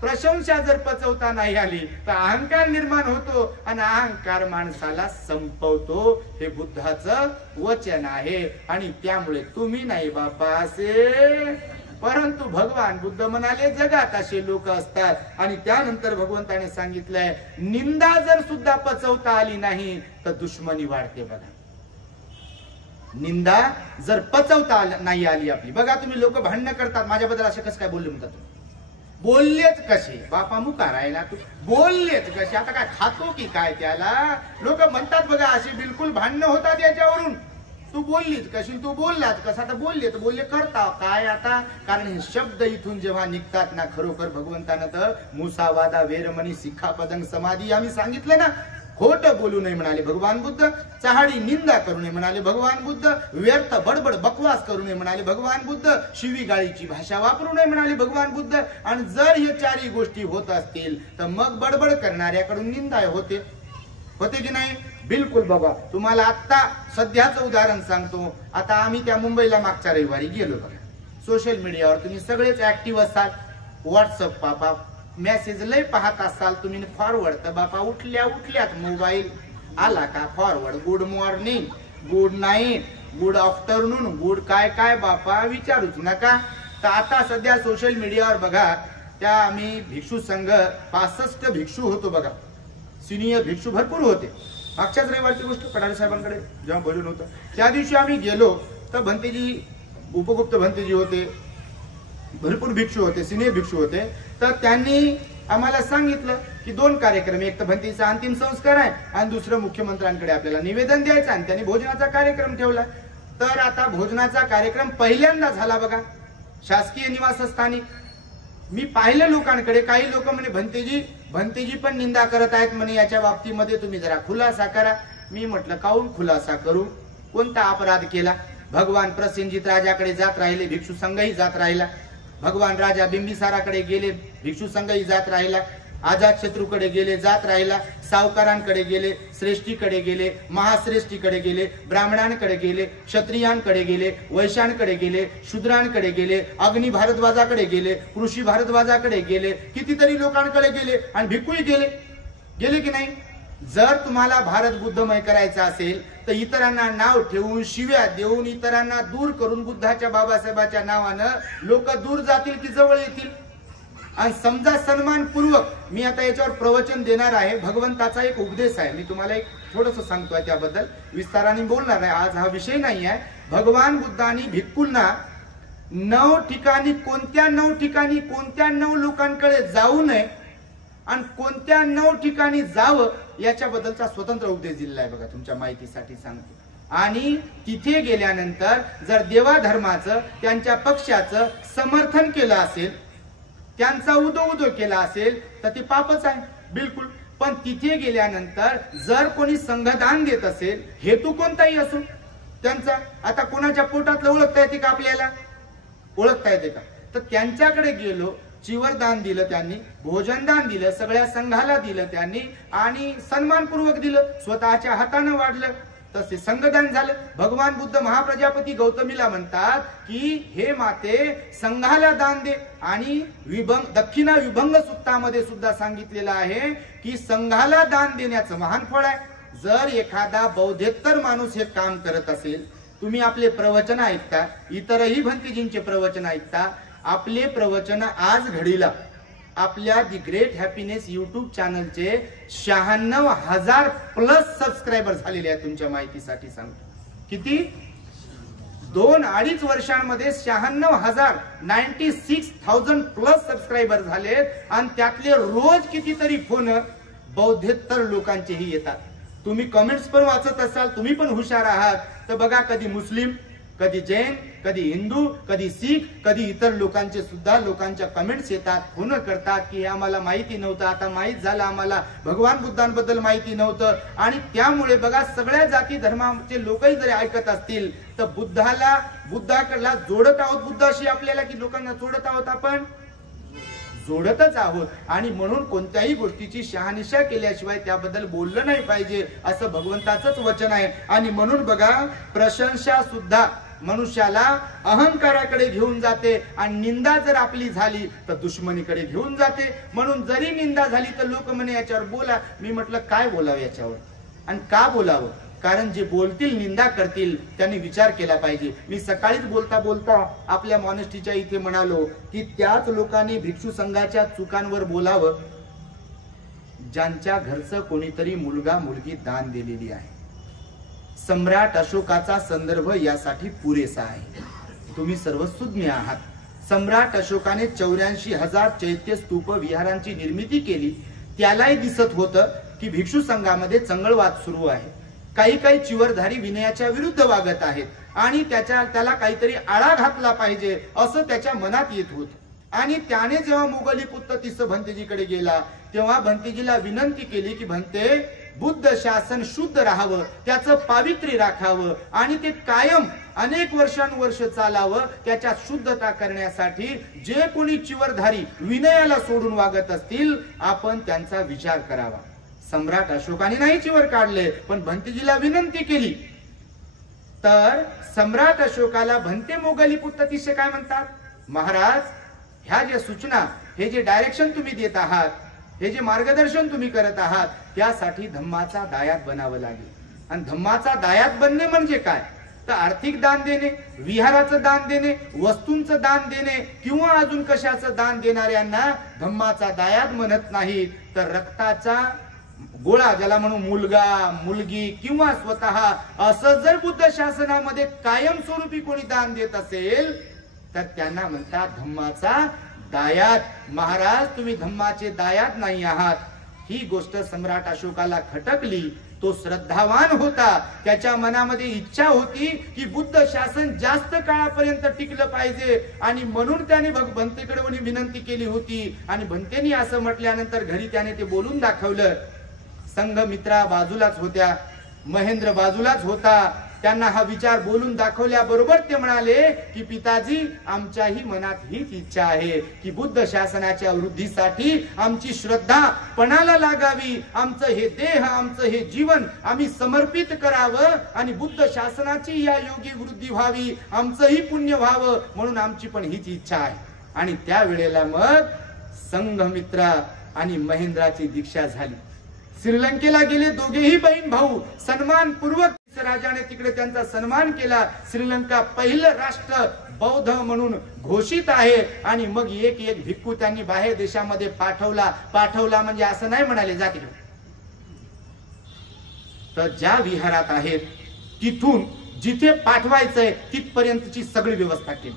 प्रशंसा जर पचवता नाही आली तर अहंकार निर्माण होतो आणि अहंकार माणसाला संपवतो. हे बुद्धाचं वचन आहे. आणि त्यामुळे तुम्ही नाही बापा असे, परंतु भगवान बुद्ध म्हणाले जगात असे लोक असतात. आणि त्यानंतर भगवंताने सांगितलंय निंदा जर सुद्धा पचवता आली नाही तर दुश्मनी वाढते. बघा निंदा जर पचवता नाही आली आपली. बघा तुम्ही लोक भांडणं करतात, माझ्याबद्दल असे कसं काय बोलले म्हणतात. तुम्ही बोललेच कसे बापा मुकार आहे ना, तू बोललेच कसे, आता काय खातो की काय त्याला. लोक म्हणतात बघा अशी बिलकुल भांडणं होतात याच्यावरून. तू बोललीच कशी, तू बोललाच कसा. तर बोलले तर बोलले करता काय आता. कारण हे शब्द इथून जेव्हा निघतात ना, खरोखर भगवंतानं तर मुसावादा वेरमणी सिक्खापदं समाधी आम्ही सांगितलं ना. खोट बोलू नये म्हणाले भगवान बुद्ध, चहाडी निंदा करू नये म्हणाले भगवान बुद्ध, व्यर्थ बडबड बकवास करू नये म्हणाले भगवान बुद्ध, शिवीगाळीची भाषा वापरू नये म्हणाले भगवान बुद्ध. आणि जर हे चारही गोष्टी होत असतील तर मग बडबड करणाऱ्याकडून निंदा होते की नाही. बिलकुल. बघा तुम्हाला आता सध्याचं उदाहरण सांगतो. आता आम्ही त्या मुंबईला मागच्या रविवारी गेलो बघा. सोशल मीडियावर तुम्ही सगळेच ऍक्टिव्ह असाल. व्हॉट्सअप बापा मेसेज लय पाहत असाल तुम्ही. फॉरवर्ड तर बापा उठल्याच मोबाईल आला का forward. Good morning, good night, good afternoon, good काय काय बापा विचारूच नका. तर आता सध्या सोशल मीडियावर बघा, त्या आम्ही भिक्षू संघ 65 भिक्षू होतो बघा. सिनियर भिक्षू भरपूर होते. मागच्याच रविवारची गोष्ट, कडारे साहेबांकडे जेव्हा बोलून होतं त्या दिवशी आम्ही गेलो तर भंतेजी, उपगुप्त भंतेजी होते, भरपूर भिक्षू होते, सिनियर भिक्षू होते. तर त्यांनी आम्हाला सांगितलं की 2 कार्यक्रम, एक तर भंतीचा अंतिम संस्कार आहे आणि दुसरं मुख्यमंत्र्यांकडे आपल्याला निवेदन द्यायचं. आणि त्यांनी भोजनाचा कार्यक्रम ठेवला. तर आता भोजनाचा कार्यक्रम पहिल्यांदा झाला बघा शासकीय निवासस्थानी. मी पाहिलं लोकांकडे, काही लोक म्हणे भंतेजी पण निंदा करत आहेत म्हणे, याच्या बाबतीमध्ये तुम्ही जरा खुलासा करा. मी म्हटलं काहून खुलासा करू, कोणता अपराध केला. भगवान प्रसेनजीत राजाकडे जात राहिले, भिक्षू संघही जात राहिला. भगवान राजा बिंबिसाराकडे गेले, भिक्षू संघही जात राहिला. अजातशत्रूकडे गेले, जात राहिला, सावकारांकडे गेले, श्रेष्ठीकडे गेले, महाश्रेष्ठीकडे गेले, ब्राह्मणांकडे गेले, क्षत्रियांकडे गेले, वैश्यांकडे गेले, शूद्रांकडे गेले, अग्नी भारद्वाजाकडे गेले, कृषी भारद्वाजाकडे गेले, कितीतरी लोकांकडे गेले आणि भिक्खूही गेले की नाही? जर तुम्हाला भारत बुद्धमय करायचा असेल तर इतरांना नाव ठेवून, शिव्या देऊन, इतरांना दूर करून बुद्धाच्या, बाबासाहेबाच्या नावानं लोक दूर जातील की जवळ येतील? आणि समजा सन्मानपूर्वक, मी आता याच्यावर प्रवचन देणार आहे, भगवंताचा एक उपदेश आहे, मी तुम्हाला एक थोडस सांगतोय, त्याबद्दल विस्ताराने बोलणार आहे. आज हा विषय नाही आहे. भगवान बुद्धांनी भिक्खूंना 9 ठिकाणी, कोणत्या 9 ठिकाणी, कोणत्या 9 लोकांकडे जाऊ नये आणि कोणत्या 9 ठिकाणी जावं याच्याबद्दलचा स्वतंत्र उपदेश दिलेला आहे. बघा, तुमच्या माहितीसाठी सांगतो. आणि तिथे गेल्यानंतर जर देवाधर्माचं, त्यांच्या पक्षाचं समर्थन केलं असेल, त्यांचा उदो केला असेल तर ते पापच आहे, बिलकुल. पण तिथे गेल्यानंतर जर कोणी संघदान देत असेल, हेतू कोणताही असो त्यांचा, आता कोणाच्या पोटातलं ओळखता येते का आपल्याला? ओळखता येते का? तर त्यांच्याकडे गेलो, चिवरदान दिलं त्यांनी, भोजनदान दिलं, सगळ्या संघाला दिलं त्यांनी आणि सन्मानपूर्वक दिलं, स्वतःच्या हातानं वाढलं, तसे संघदान झालं. भगवान बुद्ध महाप्रजापती गौतमीला म्हणतात की हे माते, संघाला दान दे. आणि दक्षिणा विभंग सूक्तामध्ये सुद्धा सांगितलेलं आहे की संघाला दान देण्याचं महान फळ आहे. जर एखादा बौद्धेतर माणूस हे काम करत असेल, तुम्ही आपले प्रवचन ऐकता, इतरही भंतेजींचे प्रवचन ऐकता, आपले प्रवचन आज घडीला आपल्या दी ग्रेट हॅपीनेस युट्यूब चॅनलचे 96,000 प्लस सबस्क्रायबर झालेले आहेत. तुमच्या माहितीसाठी सांगतो, किती? 2-2.5 वर्षांमध्ये 96,000 96,000 प्लस सबस्क्रायबर झालेत. आणि त्यातले रोज कितीतरी फोन बौद्धेतर लोकांचेही येतात. तुम्ही कमेंट्स पण वाचत असाल, तुम्ही पण हुशार आहात. तर बघा, कधी मुस्लिम, कधी जैन, कधी हिंदू, कधी सिख, कधी इतर लोकांचे सुद्धा लोकांच्या कमेंट्स येतात, फोन करतात की हे आम्हाला माहिती नव्हतं, आता माहित झालं आम्हाला, भगवान बुद्धांबद्दल माहिती नव्हतं. आणि त्यामुळे बघा, सगळ्या जाती धर्माचे लोकही जरी ऐकत असतील तर बुद्धाकडला जोडत आहोत बुद्धाशी आपल्याला, की लोकांना जोडत आहोत? आपण जोडतच आहोत. आणि म्हणून कोणत्याही गोष्टीची शहानिशा केल्याशिवाय त्याबद्दल बोललं नाही पाहिजे, असं भगवंताचंच वचन आहे. आणि म्हणून बघा, प्रशंसा सुद्धा मनुष्याला अहंकाराकडे घेऊन जाते आणि निंदा जर आपली झाली तर दुश्मनीकडे घेऊन जाते. म्हणून जरी निंदा झाली तर लोक म्हणे याच्यावर बोला. मी म्हटलं काय बोलावं याच्यावर आणि का बोलावं? कारण जे बोलतील, निंदा करतील, त्यांनी विचार केला पाहिजे. मी सकाळीच बोलता बोलता आपल्या मॉनेस्ट्रीच्या इथे म्हणालो की त्याच लोकांनी भिक्षू संघाच्या चुकांवर बोलावं ज्यांच्या घरचं कोणीतरी मुलगा मुलगी दान दिलेली आहे. सम्राट अशोकाचा संदर्भ यासाठी पुरेसा आहे. तुम्ही सर्व सुज्ञ आहात. सम्राट अशोकाने 84,000 चैत्य स्तूप विहारांची निर्मिती केली. त्यालाही दिसत होतं की भिक्षू संघामध्ये चंगळवाद सुरू आहे. काही चिवरधारी विनयाच्या विरुद्ध वागत आहेत आणि त्याला काहीतरी आळा घातला पाहिजे असं त्याच्या मनात येत होत. आणि त्याने जेव्हा मोगली पुत्र तिस भंतेजीकडे गेला तेव्हा भंतेजीला विनंती केली की भंते, बुद्ध शासन शुद्ध राहावं, त्याचं पावित्र्य राखावं आणि ते कायम अनेक वर्षानुवर्ष चालावं. त्याच्यात शुद्धता करण्यासाठी जे कोणी चिवरधारी विनयाला सोडून वागत असतील, आपण त्यांचा विचार करावा. सम्राट अशोकाने नाही चिवर काढले, पण भंतेजीला विनंती केली. तर सम्राट अशोकाला भंते मोगली पुत्र तिसरे काय म्हणतात? महाराज, ह्या ज्या सूचना, हे जे डायरेक्शन तुम्ही देत आहात, हे जे मार्गदर्शन तुम्ही करत आहात, त्यासाठी धम्माचा दायात बनावं लागेल. आणि धम्माचा दायात बनणे म्हणजे काय? तर आर्थिक दान देणे, विहाराचं दान देणे, वस्तूंचं दान देणे किंवा अजून कशाचं दान देणाऱ्यांना धम्माचा दायात म्हणत नाहीत. तर रक्ताचा गोळा, ज्याला म्हणू मुलगा, मुलगी किंवा स्वतः, असं जर बुद्ध शासनामध्ये कायमस्वरूपी कोणी दान देत असेल तर त्यांना म्हणतात धम्माचा दायात. महाराज, तुम्ही धम्माचे दायात नाही आहात. ही गोष्ट सम्राट अशोकाला खटकली. तो श्रद्धावान होता. त्याच्या मनामध्ये इच्छा होती की बुद्ध शासन जास्त काळापर्यंत टिकलं पाहिजे आणि म्हणून त्याने भंतेकडे विनंती केली होती. आणि भंतेनी असं म्हटल्यानंतर घरी त्याने ते बोलून दाखवलं. संघ मित्रा बाजूलाच होत्या, महेंद्र बाजूलाच होता. त्यांना हा विचार बोलून दाखवल्याबरोबर ते म्हणाले की पिताजी, आमच्याही मनात हीच इच्छा आहे की बुद्ध शासनाच्या वृद्धीसाठी आमची श्रद्धा पणाला लागावी, आमचं हे देह, आमचं हे जीवन आम्ही समर्पित करावं आणि बुद्ध शासनाची या योगी वृद्धी व्हावी, आमचंही पुण्य व्हावं, म्हणून आमची पण हीच इच्छा आहे. आणि त्या वेळेला मग संघमित्रा आणि महेंद्राची दीक्षा झाली. श्रीलंकेला गेले दोघेही बहीण भाऊ, सन्मानपूर्वक राजाने तिकडे त्यांचा सन्मान केला. श्रीलंका पहिलं राष्ट्र बौद्ध म्हणून घोषित आहे. आणि मग एक एक भिक्खू त्यांनी बाहेर देशामध्ये पाठवला म्हणजे असं नाही म्हणाले जा तिकडे, तर ज्या विहारात आहेत तिथून जिथे पाठवायचंय तिथपर्यंतची सगळी व्यवस्था केली.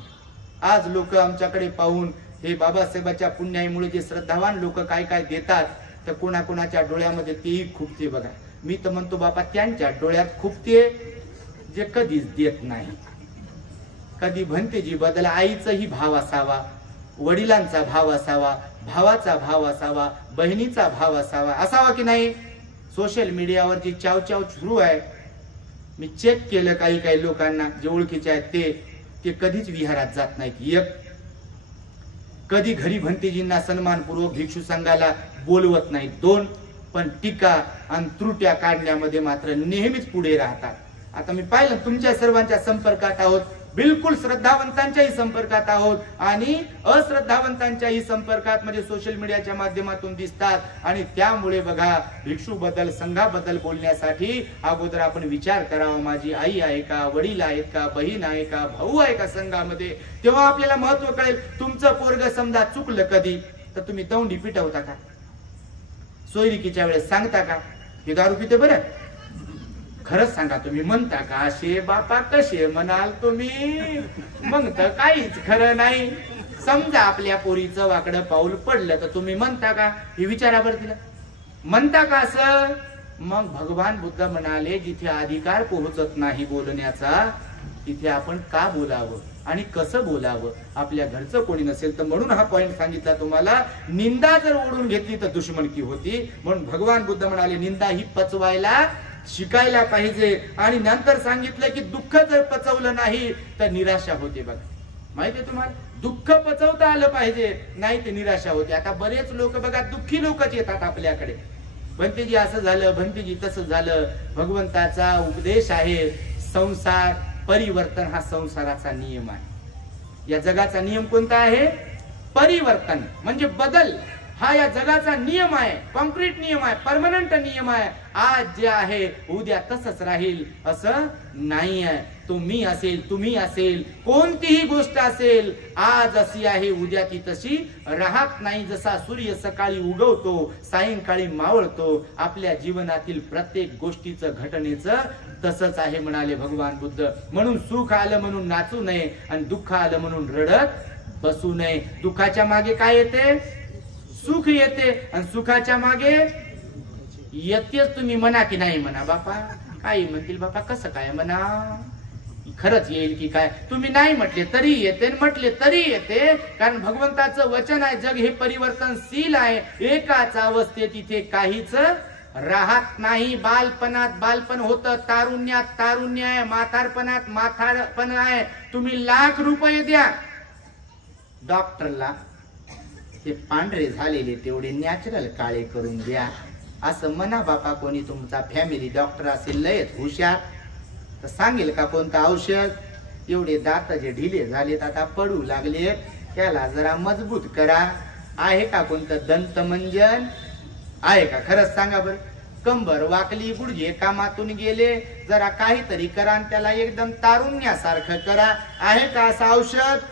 आज लोक आमच्याकडे पाहून हे बाबासाहेबांच्या पुण्याईमुळे जे श्रद्धावान लोक काय काय देतात, तर कोणाकोणाच्या डोळ्यामध्ये तेही खुपते बघा. मी तर म्हणतो बापा, त्यांच्या डोळ्यात खुपते जे कधीच देत नाही. कधी भंतेजी बदल आईचाही भाव असावा, वडिलांचा भाव असावा, भावाचा भाव असावा, बहिणीचा भाव असावा की नाही. सोशल मीडियावर जी चावचाव सुरू आहे, मी चेक केलं काही लोकांना जे ओळखीचे आहेत ते कधीच विहारात जात नाहीत. एक कधी घरी भंतेजींना सन्मानपूर्वक भिक्षू संघाला बोलवत नाहीत. दोन पण टीका आणि त्रुट्या काढण्यामध्ये मात्र नेहमीच पुढे राहतात. आता मी पाहिलं तुमच्या सर्वांच्या संपर्कात आहोत, बिलकुल श्रद्धावंतांच्याही संपर्कात आहोत आणि अश्रद्धावंतांच्याही संपर्कात म्हणजे सोशल मीडियाच्या माध्यमातून दिसतात. आणि त्यामुळे बघा, भिक्षू बद्दल, संघाबद्दल बोलण्यासाठी अगोदर आपण विचार करावा, माझी आई आहे का, वडील आहेत का, बहीण आहे का, भाऊ आहे का संघामध्ये, तेव्हा आपल्याला महत्व कळेल. तुमचं पोरग समजा चुकलं कधी, तर तुम्ही दौंडी पिटवता का, सोयरिकीच्या वेळेस सांगता का हे दारू पिते बरं, खरंच सांगा तुम्ही म्हणता का असे बापा कसे म्हणाल तुम्ही, मग तर काहीच खरं नाही. समजा आपल्या पोरीचं वाकडं पाऊल पडलं तर तुम्ही म्हणता का, हे विचारा बरं तिला, म्हणता का असं. मग भगवान बुद्ध म्हणाले जिथे अधिकार पोहोचत नाही बोलण्याचा तिथे आपण का बोलावं आणि कसं बोलावं. आपल्या घरचं कोणी नसेल तर, म्हणून हा पॉइंट सांगितला तुम्हाला. निंदा जर ओढून घेतली तर दुश्मनकी होती. म्हणून भगवान बुद्ध म्हणाले निंदा ही पचवायला शिकायला पाहिजे. आणि नंतर सांगितलं की दुःख जर पचवलं नाही तर निराशा होते. बघा माहितीये तुम्हाला, दुःख पचवता आलं पाहिजे, नाही ते निराशा होते. आता बरेच लोक बघा दुःखी लोकच येतात आपल्याकडे, भंतेजी असं झालं, भंतेजी तसं झालं. भगवंताचा उपदेश आहे संसार परिवर्तन हा संसाराचा नियम आहे. या जगाचा नियम कोणता आहे, परिवर्तन म्हणजे बदल. हा या जगाचा नियम आहे, कॉन्क्रीट नियम आहे, परमनंट नियम आहे. आज जे आहे उद्या तसंच राहील असं नाही आहे. तो मी असेल, तुम्ही असेल, कोणतीही गोष्ट असेल, आज अशी आहे उद्या ती तशी राहत नाही. जसा सूर्य सकाळी उगवतो सायंकाळी मावळतो, आपल्या जीवनातील प्रत्येक गोष्टीचं घटनेचं तसंच आहे म्हणाले भगवान बुद्ध. म्हणून सुख आलं म्हणून नाचू नये आणि दुःख आलं म्हणून रडत बसू नये. दुःखाच्या मागे काय येते, सुख येते आणि सुखाच्या मागे येतेच. तुम्ही म्हणा की नाही म्हणा बापा, काही म्हणतील बापा कसं काय म्हणा, खरंच येईल की काय. तुम्ही नाही म्हटले तरी येते, म्हटले तरी येते. कारण भगवंताचं वचन आहे जग हे परिवर्तनशील आहे. एकाच अवस्थेत इथे काहीच राहत नाही. बालपणात बालपण होतं, तारुण्यात तारुण्य आहे, म्हातारपणात म्हातारपण आहे. तुम्ही लाख रुपये द्या डॉक्टरला, ते पांढरे झालेले तेवढे नॅचरल काळे करून द्या असं म्हणा बापा. कोणी तुमचा फॅमिली डॉक्टर असेल लयच हुशार तर सांगेल का कोणतं औषध. एवढे दात जे ढिले झालेत आता पडू लागले, त्याला जरा मजबूत करा. आहे का कोणतं दंतमंजन आहे का, खरंच सांगा बरं. कंबर वाकली, गुडघे कामातून गेले, जरा काहीतरी करा आणि त्याला एकदम तारुण्यासारखं करा. आहे का असं औषध,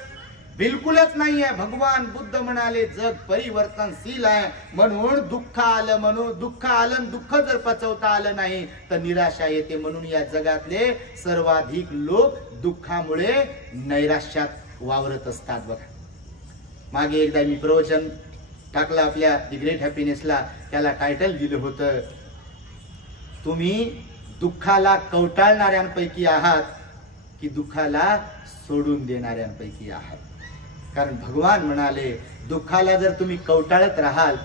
बिलकुलच नाहीये. भगवान बुद्ध म्हणाले जग परिवर्तनशील आहे. म्हणून दुःख आलं म्हणून दुःख आलं, दुःख जर पचवता आलं नाही तर निराशा येते. म्हणून या जगातले सर्वाधिक लोक दुःखामुळे नैराश्यात वावरत असतात. बघा मागे एकदा मी प्रवचन टाकलं आपल्या द ग्रेट हॅपीनेसला, त्याला टायटल दिलं होतं तुम्ही दुःखाला कवटाळणाऱ्यांपैकी आहात की दुःखाला सोडून देणाऱ्यांपैकी आहात. कारण भगवान म्हणाले दुःखाला जर तुम्ही कवटाळत राहाल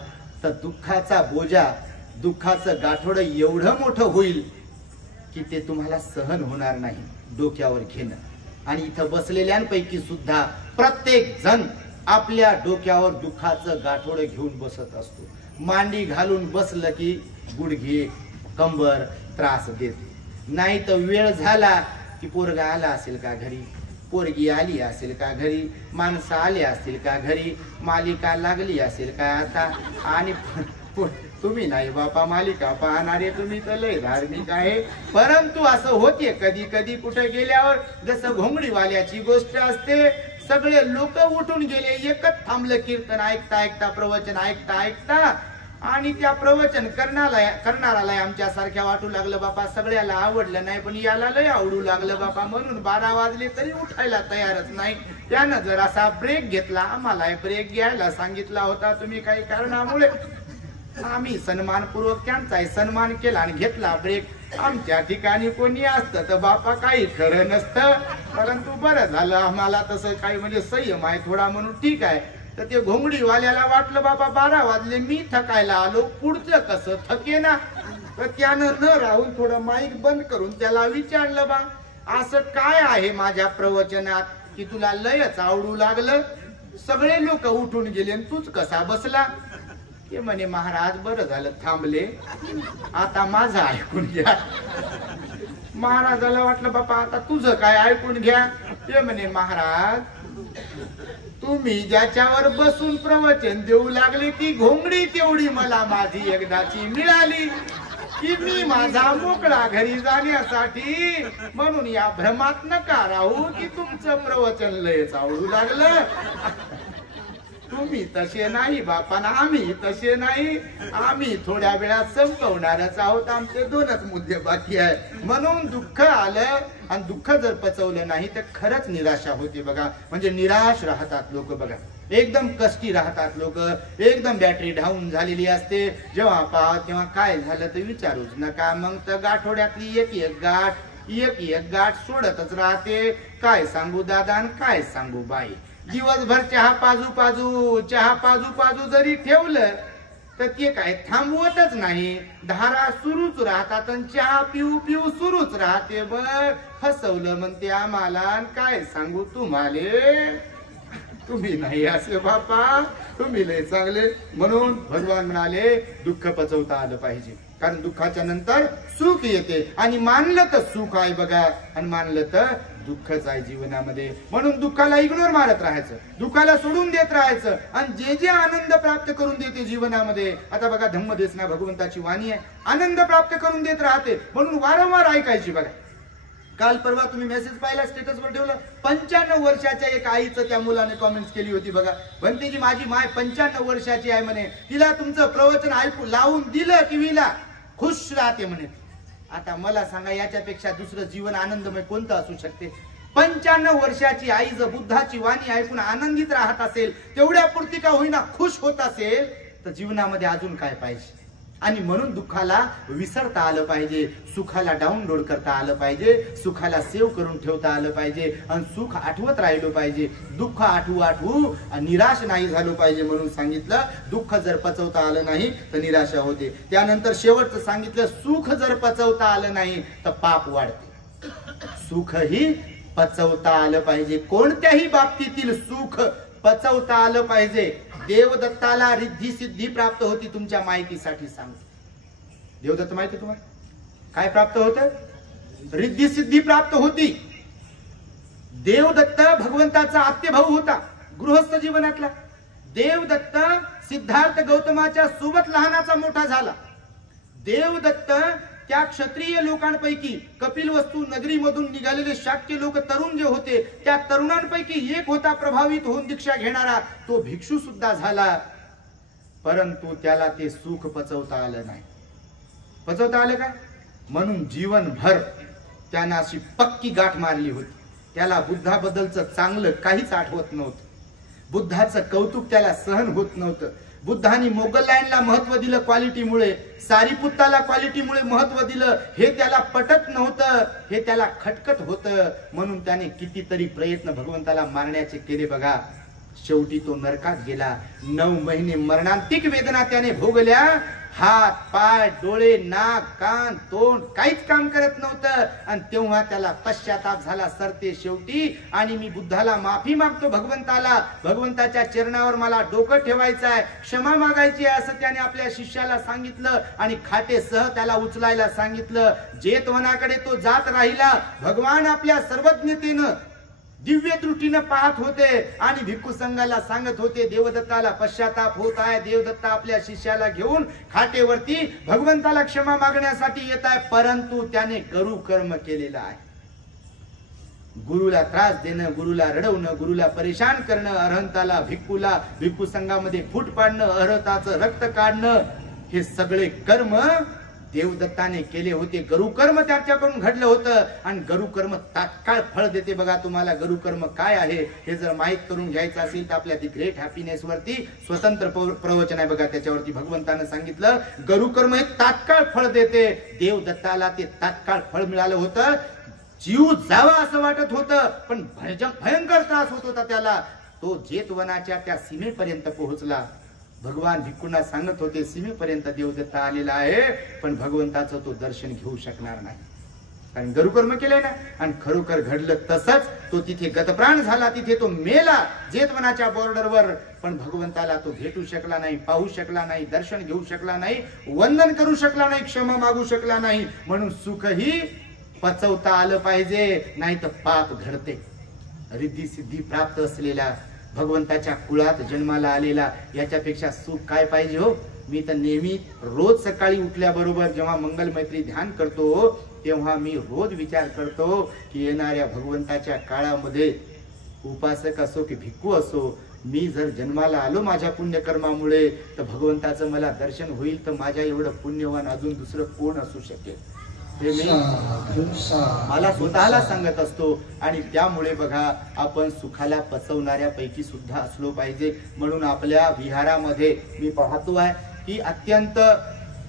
तर दुःखाचा बोजा, दुःखाचं गाठोडं एवढं मोठं होईल की ते तुम्हाला सहन होणार नाही डोक्यावर घेणं. आणि इथं बसलेल्यांपैकी सुद्धा प्रत्येक जण आपल्या डोक्यावर दुःखाचं गाठोडं घेऊन बसत असतो. मांडी घालून बसलं की गुडघे कंबर त्रास देते. नाही तर वेळ झाला की पोरगा आला असेल का घरी, पोरगी आली असेल का घरी, माणसं आले असतील का घरी, मालिका लागली असेल का आता. आणि तुम्ही नाही बापा मालिका पाहणारे, तुम्ही तर लय धार्मिक आहे. परंतु असं होते कधी कधी कुठे गेल्यावर, जसं घोंगडीवाल्याची गोष्ट असते. सगळे लोक उठून गेले, एकच थांबलं कीर्तन ऐकता ऐकता, प्रवचन ऐकता ऐकता. आणि त्या प्रवचन करणाराला आमच्या सारख्या वाटू लागलं बापा सगळ्याला आवडलं नाही, पण याला लय आवडू लागलं बापा, म्हणून 12 वाजले तरी उठायला तयारच नाही. त्यानं जर असा ब्रेक घेतला, आम्हाला ब्रेक घ्यायला सांगितला होता, तुम्ही काही कारणामुळे आम्ही सन्मानपूर्वक त्यांचाही सन्मान केला आणि घेतला ब्रेक. आमच्या ठिकाणी कोणी असतं तर बापा काही खरं नसतं. परंतु बरं झालं आम्हाला तसं काही म्हणजे संयम आहे थोडा, म्हणून ठीक आहे. तर ते घोंगडीवाल्याला वाटलं बाबा 12 वाजले, मी थकायला आलो, पुढचं कसं थके ना. तर त्यानं न राहून थोडं माईक बंद करून त्याला विचारलं, बा असं काय आहे माझ्या प्रवचनात की तुला लयच आवडू लागलं, सगळे लोक उठून गेले आणि तूच कसा बसला. ते म्हणे महाराज बरं झालं थांबले, आता माझं ऐकून घ्या. महाराजाला वाटलं बापा आता तुझं काय ऐकून घ्या. ते म्हणे महाराज तुम्ही ज्याच्यावर बसून प्रवचन देऊ लागले ती घोंगडी तेवढी मला माझी एकदाची मिळाली की मी माझा मोकळा घरी जाण्यासाठी. म्हणून या भ्रमात नका राहू की तुमचं प्रवचन लयच आवडू लागलं. तुम्ही तसे नाही बापाना, आम्ही तसे नाही. आम्ही थोड्या वेळात संपवणारच आहोत, आमचे 2च मुद्दे बाकी आहे. म्हणून दुःख आलं आणि दुःख जर पचवलं नाही तर खरंच निराशा होती बघा. म्हणजे निराश राहतात लोक बघा, एकदम कष्टी राहतात लोक, एकदम बॅटरी डाऊन झालेली असते. जेव्हा पाहा तेव्हा काय झालं तर विचारूच नका. मग तर गाठोड्यातली एक एक गाठ सोडतच राहते. काय सांगू दादा आणि काय सांगू बाई. दिवसभर चहा पाजू जरी ठेवलं तर ते काय थांबवतच नाही. धारा सुरूच राहतात आणि चहा पिऊ सुरूच राहते. बर फसवलं म्हणते आम्हाला, काय सांगू तुम्हाला. तुम्ही नाही असे बापा, तुम्ही लय चांगले. म्हणून भगवान म्हणाले दुःख पचवता आलं पाहिजे, कारण दुःखाच्या नंतर सुख येते. आणि मानलं तर सुख आहे बघा, आणि मानलं तर दुःखच आहे जीवनामध्ये. म्हणून दुःखाला इग्नोर मारत राहायचं, दुःखाला सोडून देत राहायचं. आणि जे जे आनंद प्राप्त करून देते जीवनामध्ये, आता बघा धम्मदेसना भगवंताची वाणी आहे, आनंद प्राप्त करून देत राहते. म्हणून वारंवार ऐकायची बघा. काल परवा तुम्ही मेसेज पाहिला, स्टेटसवर ठेवलं, 95 वर्षाच्या एक आईचं त्या मुलाने कॉमेंट्स केली होती बघा. म्हणते की माझी माय 95 वर्षाची आहे म्हणे, तिला तुमचं प्रवचन ऐकू लावून दिलं की विला खुश राहते म्हणे. आता मला सांगा याच्यापेक्षा दुसरं जीवन आनंदमय कोणतं असू शकते. 95 वर्षाची आई जर बुद्धाची वाणी ऐकून आनंदित राहत असेल, तेवढ्या पुरती का होईना खुश होत असेल, तर जीवनामध्ये अजून काय पाहिजे. आणि म्हणून दुःखाला विसरता आलं पाहिजे, सुखाला डाउनलोड करता आलं पाहिजे, सुखाला सेव्ह करून ठेवता आलं पाहिजे, आणि सुख आठवत राहिलो पाहिजे. दुःख आठवू निराश नाही झालो पाहिजे. म्हणून सांगितलं दुःख जर पचवता आलं नाही तर निराशा होते. त्यानंतर शेवटचं सांगितलं सुख जर पचवता आलं नाही तर पाप वाढते. सुखही पचवता आलं पाहिजे, कोणत्याही बाबतीतील सुख पचवता आलं पाहिजे. देवदत्ताला रिद्धी सिद्धी प्राप्त होती. तुमच्या माहितीसाठी सांगतो, देवदत्त माहिती तुम्हाला काय प्राप्त होतं? रिद्धी सिद्धी प्राप्त होती. देवदत्त भगवंताचा आत्यभाऊ होता गृहस्थ जीवनातला. देवदत्त सिद्धार्थ गौतमाच्या सोबत लहानाचा मोठा झाला. देवदत्त त्या क्षत्रिय लोकांपैकी कपिलवस्तू नगरीमधून निघालेले शाक्य लोक तरुण जे होते, त्या तरुणांपैकी एक होता प्रभावित होऊन दीक्षा घेणारा. तो भिक्षू सुद्धा झाला, परंतु त्याला ते सुख पचवता आलं नाही. पचवता आलं का? म्हणून जीवनभर त्यानं अशी पक्की गाठ मारली होती. त्याला बुद्धाबद्दलचं चांगलं काहीच आठवत नव्हतं. बुद्धाचं कौतुक त्याला सहन होत नव्हतं. बुद्धांनी मोगलायनला महत्व दिलं क्वालिटीमुळे, सारीपुत्ताला क्वालिटीमुळे महत्व दिलं, हे त्याला पटत नव्हतं, हे त्याला खटकट होतं. म्हणून त्याने कितीतरी प्रयत्न भगवंताला मारण्याचे केले बघा. शेवटी तो नरकात गेला. 9 महिने मरणांतिक वेदना त्याने भोगल्या. हात पाय डोळे नाक कान तोंड काहीच काम करत नव्हतं. आणि तेव्हा त्याला पश्चाताप झाला सरते शेवटी. आणि मी बुद्धाला माफी मागतो, भगवंताच्या चरणावर मला डोकं ठेवायचं आहे, क्षमा मागायची आहे असं त्याने आपल्या शिष्याला सांगितलं. आणि खाटेसह त्याला उचलायला सांगितलं. जेतवनाकडे तो जात राहिला. भगवान आपल्या सर्वज्ञतेनं दिव्य दृष्टीनं पाहत होते आणि भिक्खू संघाला सांगत होते देवदत्ताला पश्चाताप होत आहे. देवदत्ता आपल्या शिष्याला घेऊन खाटेवरती भगवंताला क्षमा मागण्यासाठी येत आहे, परंतु त्याने गरु कर्म केलेलं आहे. गुरुला त्रास देणं, गुरुला रडवणं, गुरुला परेशान करणं, अरहंताला भिक्खू संघामध्ये फूट पाडणं, अरहताचं रक्त काढणं, हे सगळे कर्म देवदत्ताने केले होते. गरुकर्म त्याच्याकडून घडलं होतं. आणि गरुकर्म तात्काळ फळ देते. बघा, तुम्हाला गरुकर्म काय आहे हे जर माहित करून घ्यायचं असेल तर आपल्या दी ग्रेट हॅपीनेस वरती स्वतंत्र प्रवचन आहे बघा. त्याच्यावरती भगवंतानं सांगितलं गरुकर्म हे तात्काळ फळ देते. देवदत्ताला ते तात्काळ फळ मिळालं होतं. जीव जावा असं वाटत होतं, पण भयंकर त्रास होत होता त्याला. तो जेतवनाच्या त्या सीमेपर्यंत पोहोचला. भगवान भिक्खूंना सांगत होते सीमेपर्यंत देवदत्ता आलेला आहे, पण भगवंताचं तो दर्शन घेऊ शकणार नाही, कारण गरुकर्म केलंय ना. आणि खरोखर घडलं तसंच. तो तिथे गतप्राण झाला, तिथे तो मेला जेतवनाच्या बॉर्डरवर. पण भगवंताला तो भेटू शकला नाही, पाहू शकला नाही, दर्शन घेऊ शकला नाही, वंदन करू शकला नाही, क्षमा मागू शकला नाही. म्हणून सुखही पचवता आलं पाहिजे, नाही तर पाप घडते. रिद्धी सिद्धी प्राप्त असलेला भगवंताच्या कुळात जन्माला आलेला याच्यापेक्षा सुख काय पाहिजे हो. मी तर नेहमी रोज सकाळी उठल्याबरोबर जेव्हा मंगल मैत्री ध्यान करतो तेव्हा मी रोज विचार करतो की येणाऱ्या भगवंताच्या काळामध्ये उपासक असो की भिक्खू असो, मी जर जन्माला आलो माझ्या पुण्यकर्मामुळे तर भगवंताचं मला दर्शन होईल, तर माझ्या एवढं पुण्यवान अजून दुसरं कोण असू शकेल हे मी मला स्वतःला सांगत असतो. आणि त्यामुळे बघा, आपण सुखाला पचवणाऱ्या पैकी सुद्धा असलो पाहिजे. म्हणून आपल्या विहारामध्ये मी पाहतो आहे की अत्यंत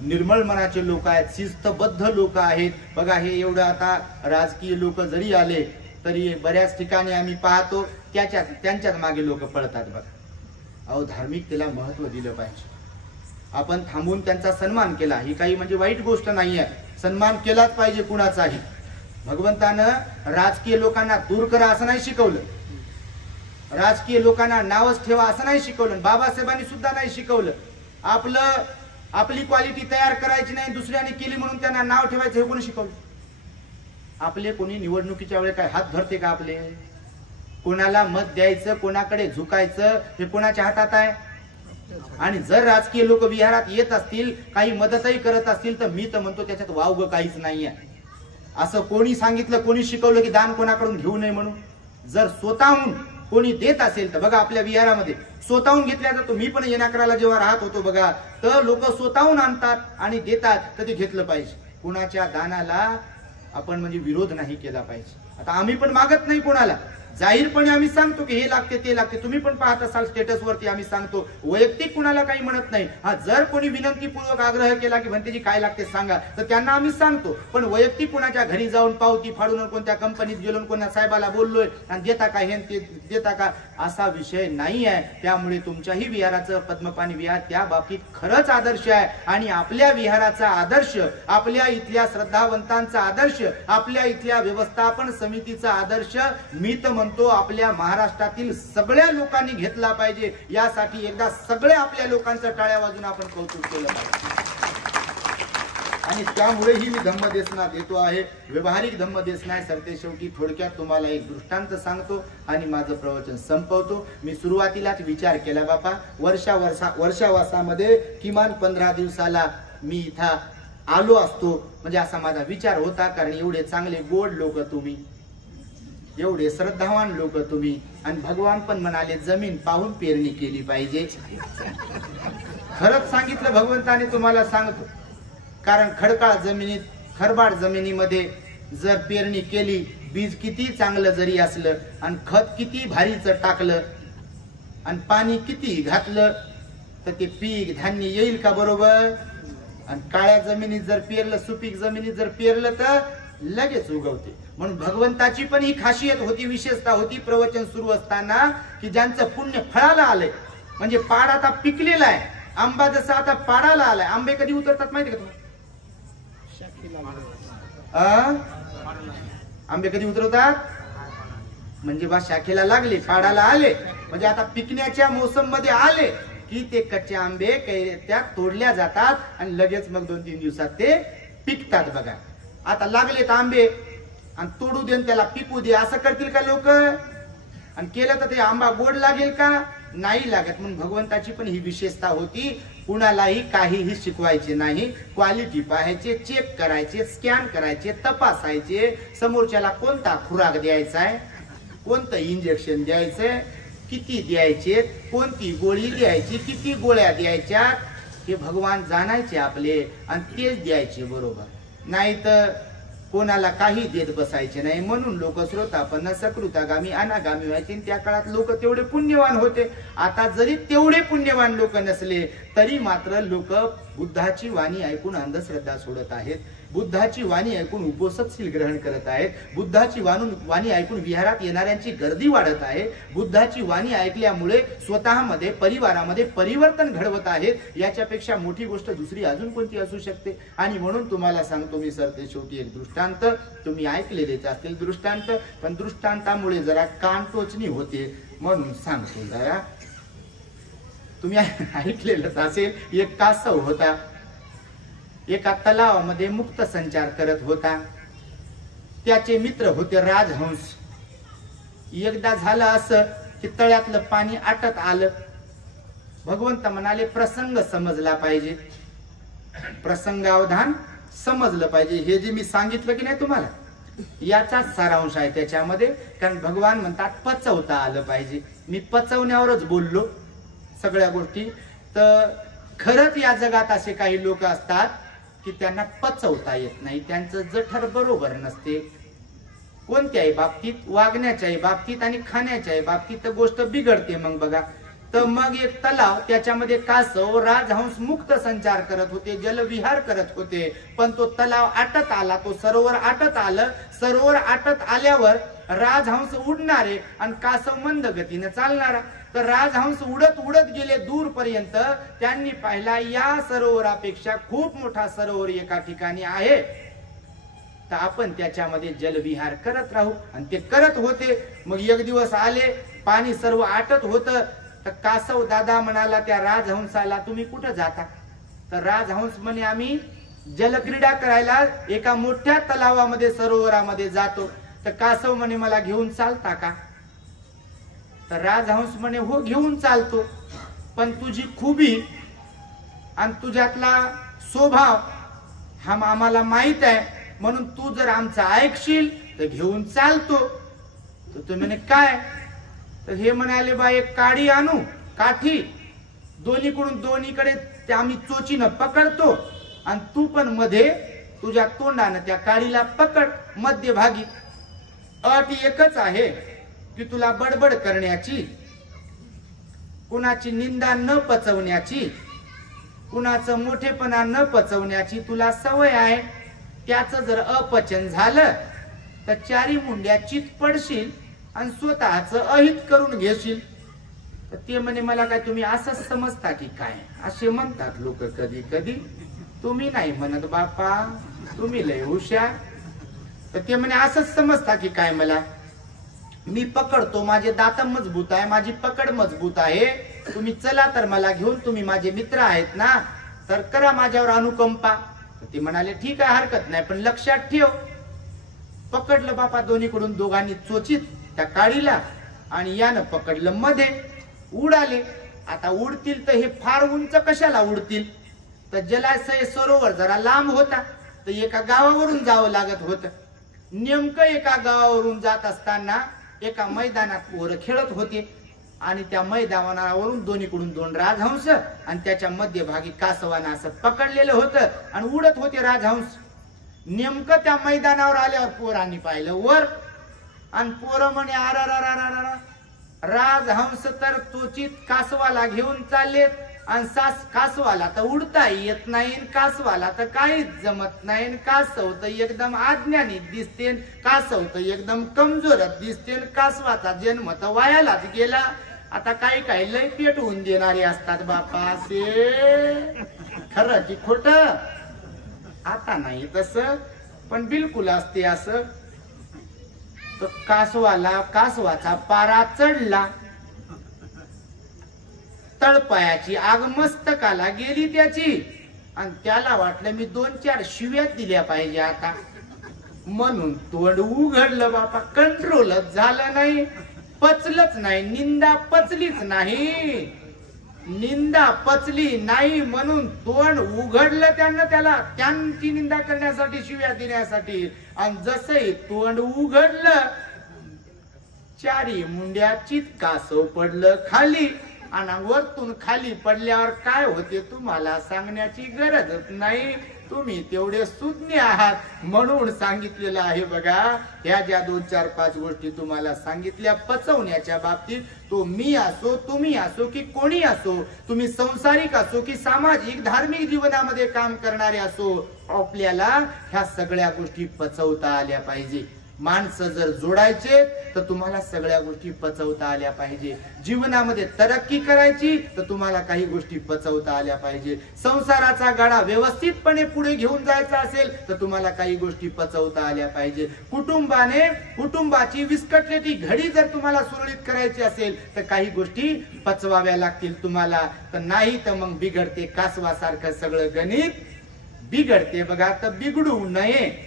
निर्मळ मनाचे लोक आहेत, शिस्तबद्ध लोक आहेत. बघा, हे एवढं आता राजकीय लोक जरी आले तरी बऱ्याच ठिकाणी आम्ही पाहतो त्यांच्याच मागे लोक पळतात. बघा, अहो, धार्मिकतेला महत्व दिलं पाहिजे. आपण थांबून त्यांचा सन्मान केला, ही काही म्हणजे वाईट गोष्ट नाही आहे. सन्मान केलाच पाहिजे कुणाचाही. भगवंतानं राजकीय लोकांना दूर करा असं नाही शिकवलं, राजकीय लोकांना नावच ठेवा असं नाही शिकवलं, बाबासाहेबांनी सुद्धा नाही शिकवलं. आपली क्वालिटी तयार करायची नाही, दुसऱ्याने केली म्हणून त्यांना नाव ठेवायचं हे कोणी शिकवलं. आपले कोणी निवडणुकीच्या वेळेस काय हात धरते का? आपले कोणाला मत द्यायचं, कोणाकडे झुकायचं हे कोणाच्या हातात आहे. आणि जर राजकीय लोक विहारात येत असतील, काही मदतही करत असतील, तर मी तर म्हणतो त्याच्यात वावग काहीच नाहीये. असं कोणी सांगितलं, कोणी शिकवलं की दान कोणाकडून घेऊ नये म्हणून? जर स्वतःहून कोणी देत असेल तर बघा, आपल्या विहारामध्ये स्वतःहून घेतल्या जातो. मी पण येणाकराला जेव्हा राहत होतो बघा, तर लोक स्वतःहून आणतात आणि देतात, तर ते घेतलं पाहिजे. कुणाच्या दानाला आपण म्हणजे विरोध नाही केला पाहिजे. आता आम्ही पण मागत नाही कोणाला, जाहीरपणे आम्ही सांगतो की हे लागते ते लागते. तुम्ही पण पाहत असाल स्टेटस वरती आम्ही सांगतो, वैयक्तिक कुणाला काही म्हणत नाही. हा, जर कोणी विनंतीपूर्वक आग्रह केला की भंतेजी काय लागते सांगा, तर त्यांना आम्ही सांगतो. पण वैयक्तिक कुणाच्या घरी जाऊन पावती फाडून कोणत्या कंपनीत गेलो, कोणत्या साहेबाला बोललोय आणि देता का हे ते देता का, असा विषय नाही आहे. त्यामुळे तुमच्याही विहाराचं पद्मपाणी विहार त्या बाबतीत खरंच आदर्श आहे. आणि आपल्या विहाराचा आदर्श, आपल्या इथल्या श्रद्धावंतांचा आदर्श, आपल्या इथल्या व्यवस्थापन समितीचा आदर्श मी तर म्हणतो आपल्या महाराष्ट्रातील सगळ्या लोकांनी घेतला पाहिजे. यासाठी एकदा सगळ्या आपल्या लोकांचं टाळ्या वाजून आपण कौतुक केलं पाहिजे. आणि त्यामुळे ही मी धम्मदेशना देतो आहे. व्यवहारिक धम्मदेशना आहे. सरते शेवटी थोडक्यात तुम्हाला एक दृष्टांत सांगतो आणि माझं प्रवचन संपवतो. मी सुरुवातीलाच विचार केला बापा, वर्षावासामध्ये किमान 15 दिवसाला मी इथं आलो असतो, म्हणजे असा माझा विचार होता. कारण एवढे चांगले गोड लोक तुम्ही, एवढे श्रद्धावान लोक तुम्ही, आणि भगवान पण म्हणाले जमीन पाहून पेरणी केली पाहिजे. खरंच सांगितलं भगवंताने, तुम्हाला सांगतो. कारण खडकाळ जमिनीत, खरबाड जमिनीमध्ये जर पेरणी केली, बीज किती चांगलं जरी असलं आणि खत किती भारीच टाकलं आणि पाणी किती घातलं, तर ते पीक धान्य येईल का? बरोबर. आणि काळ्या जमिनीत जर पेरलं, सुपीक जमिनीत जर पेरलं तर लगेच उगवते. म्हणून भगवंताची पण ही खासियत होती, विशेषता होती प्रवचन सुरू असताना, की ज्यांचं पुण्य फळाला आलंय, म्हणजे पाड आता पिकलेला आहे, आंबा जसा आता पाडाला आलाय, आंबे कधी उतरतात माहिती का तुम्हाला? आंबे कधी उतरवतात? म्हणजे बा शाखेला लागले, पाडाला आले, म्हणजे आता पिकण्याच्या मोसम मध्ये आले की ते कच्चे आंबे त्या तोडल्या जातात आणि लगेच मग 2-3 दिवसात ते पिकतात. बघा आता लागलेत आंबे आणि तोडू दे त्याला पिकू दे असं करतील का लोक? आणि केलं तर ते आंबा गोड लागेल का? नाही लागत. म्हणून भगवंताची पण ही विशेषता होती, कुणालाही काहीही शिकवायचे नाही, क्वालिटी पाहायचे, चेक करायचे, स्कॅन करायचे, तपासायचे, समोरच्याला कोणता खुराक द्यायचा आहे, कोणतं इंजेक्शन द्यायचंय, किती द्यायचे, कोणती गोळी द्यायची, किती गोळ्या द्यायच्या, हे भगवान जाणायचे आपले आणि तेच द्यायचे बरोबर. नाही तर कोणाला काही देत बसायचे नाही. म्हणून लोक श्रोतापन्न सकृतागामी अनागामी व्हायचे. त्या काळात लोक तेवढे पुण्यवान होते. आता जरी तेवढे पुण्यवान लोक नसले तरी मात्र लोक बुद्धाची वाणी ऐकून अंधश्रद्धा सोडत आहेत, बुद्धाची वाणी ऐकून उपोषणशील ग्रहण करत आहेत, बुद्धाची वाणी ऐकून विहारात येणाऱ्यांची गर्दी वाढत आहे, बुद्धाची वाणी ऐकल्यामुळे स्वतःमध्ये परिवारामध्ये परिवर्तन घडवत आहेत. याच्यापेक्षा मोठी गोष्ट दुसरी अजून कोणती असू शकते? आणि म्हणून तुम्हाला सांगतो मी सर, ते शेवटी एक दृष्टांत, तुम्ही ऐकलेलेच असतील दृष्टांत, पण दृष्टांतामुळे जरा कान टोचणी होते म्हणून सांगतो. जरा तुम्ही ऐकलेलंच असेल, एक कासव होता, एका तलावामध्ये मुक्त संचार करत होता. त्याचे मित्र होते राजहंस. एकदा झालं असं की तळ्यातलं पाणी आटत आलं. भगवंत म्हणाले प्रसंग समजला पाहिजे, प्रसंगावधान समजलं पाहिजे. हे जे मी सांगितलं की नाही तुम्हाला, याचा सारांश आहे त्याच्यामध्ये. कारण भगवान म्हणतात पचवता आलं पाहिजे. मी पचवण्यावरच बोललो सगळ्या गोष्टी. तर खरंच या जगात असे काही लोक असतात की त्यांना पचवता येत नाही, त्यांचं जठर बरोबर नसते. कोणत्याही बाबतीत, वागण्याच्याही बाबतीत आणि खाण्याच्याही बाबतीत तर गोष्ट बिघडते. मग बघा, तर मग एक तलाव, त्याच्यामध्ये कासव राजहंस मुक्त संचार करत होते, जलविहार करत होते. पण तो तलाव आटत आला, तो सरोवर आटत आलं. सरोवर आटत आल्यावर राजहंस उडणारे आणि कासव मंद गतीने चालणारा. तर राजहंस उडत उडत गेले दूरपर्यंत. त्यांनी पाहिला या सरोवरापेक्षा खूप मोठा सरोवर एका ठिकाणी आहे, तर आपण त्याच्यामध्ये जलविहार करत राहू. आणि ते करत होते. मग एक दिवस आले, पाणी सर्व आटत होतं. तर कासव दादा म्हणाला त्या राजहंसाला, तुम्ही कुठं जाता? तर राजहंस म्हणे, आम्ही जलक्रीडा करायला एका मोठ्या तलावामध्ये सरोवरामध्ये जातो. तर कासव म्हणे, मला घेऊन चालता का? तर राजहंस म्हणे, हो घेऊन चालतो, पण तुझी खूबी आणि तुझ्यातला स्वभाव हा आम्हाला माहित आहे, म्हणून तू जर आमचा ऐकशील तर घेऊन चालतो. तर तो म्हणे काय? तर हे म्हणाले, बा एक काडी आणू, काठी, दोन्हीकडे ते आम्ही चोचीनं पकडतो आणि तू पण मध्ये तुझ्या तोंडानं त्या काडीला पकड मध्यभागी. अट एकच आहे की तुला बडबड करण्याची, कुणाची निंदा न पचवण्याची, कुणाचं मोठेपणा न पचवण्याची तुला सवय आहे. त्याचं जर अपचन झालं तर चारी मुंड्या चित पडशील आणि स्वतःचं अहित करून घेशील. तर ते म्हणे, मला काय तुम्ही असंच समजता की काय? असे म्हणतात लोक कधी कधी. तुम्ही नाही म्हणत बापा, तुम्ही लय हुशार. तर ते म्हणे, असंच समजता की काय मला? मी पकडतो, माझे दात मजबूत आहे, माझी पकड मजबूत आहे. तुम्ही चला तर मला घेऊन, तुम्ही माझे मित्र आहेत ना, तर करा माझ्यावर अनुकंपा. ते म्हणाले, ठीक आहे, हरकत नाही, पण लक्षात ठेव. पकडलं बापा दोन्हीकडून, दोघांनी चोचीत त्या काडीला, आणि यानं पकडलं मध्ये. उडाले. आता उडतील तर हे फार उंच कशाला उडतील? तर जलाशय सरोवर जरा लांब होता, तर एका गावावरून जावं लागत होतं. नेमकं एका गावावरून जात असताना एका मैदानात पोरं खेळत होते, आणि त्या मैदानावरून दोन्हीकडून 2 राजहंस आणि त्याच्या मध्यभागी कासवानं असं पकडलेलं होतं आणि उडत होते राजहंस. नेमकं त्या मैदानावर आल्यावर पोरांनी पाहिलं वर, आणि पोरं म्हणे, अर राजहंस तर तोचित कासवाला घेऊन चाललेत, आणि कासवाला तर उडता येत नाही, कासवाला तर काहीच जमत नाही, कासव तर एकदम अज्ञानित दिसते, कासव तर एकदम कमजोरच दिसते, कासवाचा जन्म तर वायालाच गेला. आता काही काही लय पेट होऊन देणारे असतात बापा असे, खरं की खोट? आता नाही तसं, पण बिलकुल असते असं. तर कासवाचा पारा चढला, तळपायाची आग मस्तकाला गेली त्याची, आणि त्याला वाटलं मी 2-4 शिव्यात दिल्या पाहिजे आता, म्हणून तोंड उघडलं बापा. कंट्रोलच झालं नाही, पचलंच नाही, निंदा पचलीच नाही, निंदा पचली नाही म्हणून तोंड उघडलं त्याला त्यांची निंदा करण्यासाठी, शिव्या देण्यासाठी. आणि जसंही तोंड उघडलं, 4 मुंड्याची कासव पडलं खाली. आणि वरतून खाली पडल्यावर काय होते तुम्हाला सांगण्याची गरजच नाही, तुम्ही तेवढे सुज्ञ आहात. म्हणून सांगितलेलं आहे बघा, ह्या ज्या 2-4-5 गोष्टी तुम्हाला सांगितल्या पचवण्याच्या बाबतीत, तो मी असो, तुम्ही असो की कोणी असो, तुम्ही संसारिक असो की सामाजिक धार्मिक जीवनामध्ये काम करणारे असो, आपल्याला ह्या सगळ्या गोष्टी पचवता आल्या पाहिजे. माणसं जर जोडायचे तर तुम्हाला सगळ्या गोष्टी पचवता आल्या पाहिजे. जीवनामध्ये तरक्की करायची तर तुम्हाला काही गोष्टी पचवता आल्या पाहिजे. संसाराचा गाडा व्यवस्थितपणे पुढे घेऊन जायचा असेल तर तुम्हाला काही गोष्टी पचवता आल्या पाहिजे. कुटुंबाची विस्कटलेली घडी जर तुम्हाला सुरळीत करायची असेल तर काही गोष्टी पचवाव्या लागतील तुम्हाला. तर नाही तर मग बिघडते, कासवासारखं सगळं गणित बिघडते बघा. तर बिघडू नये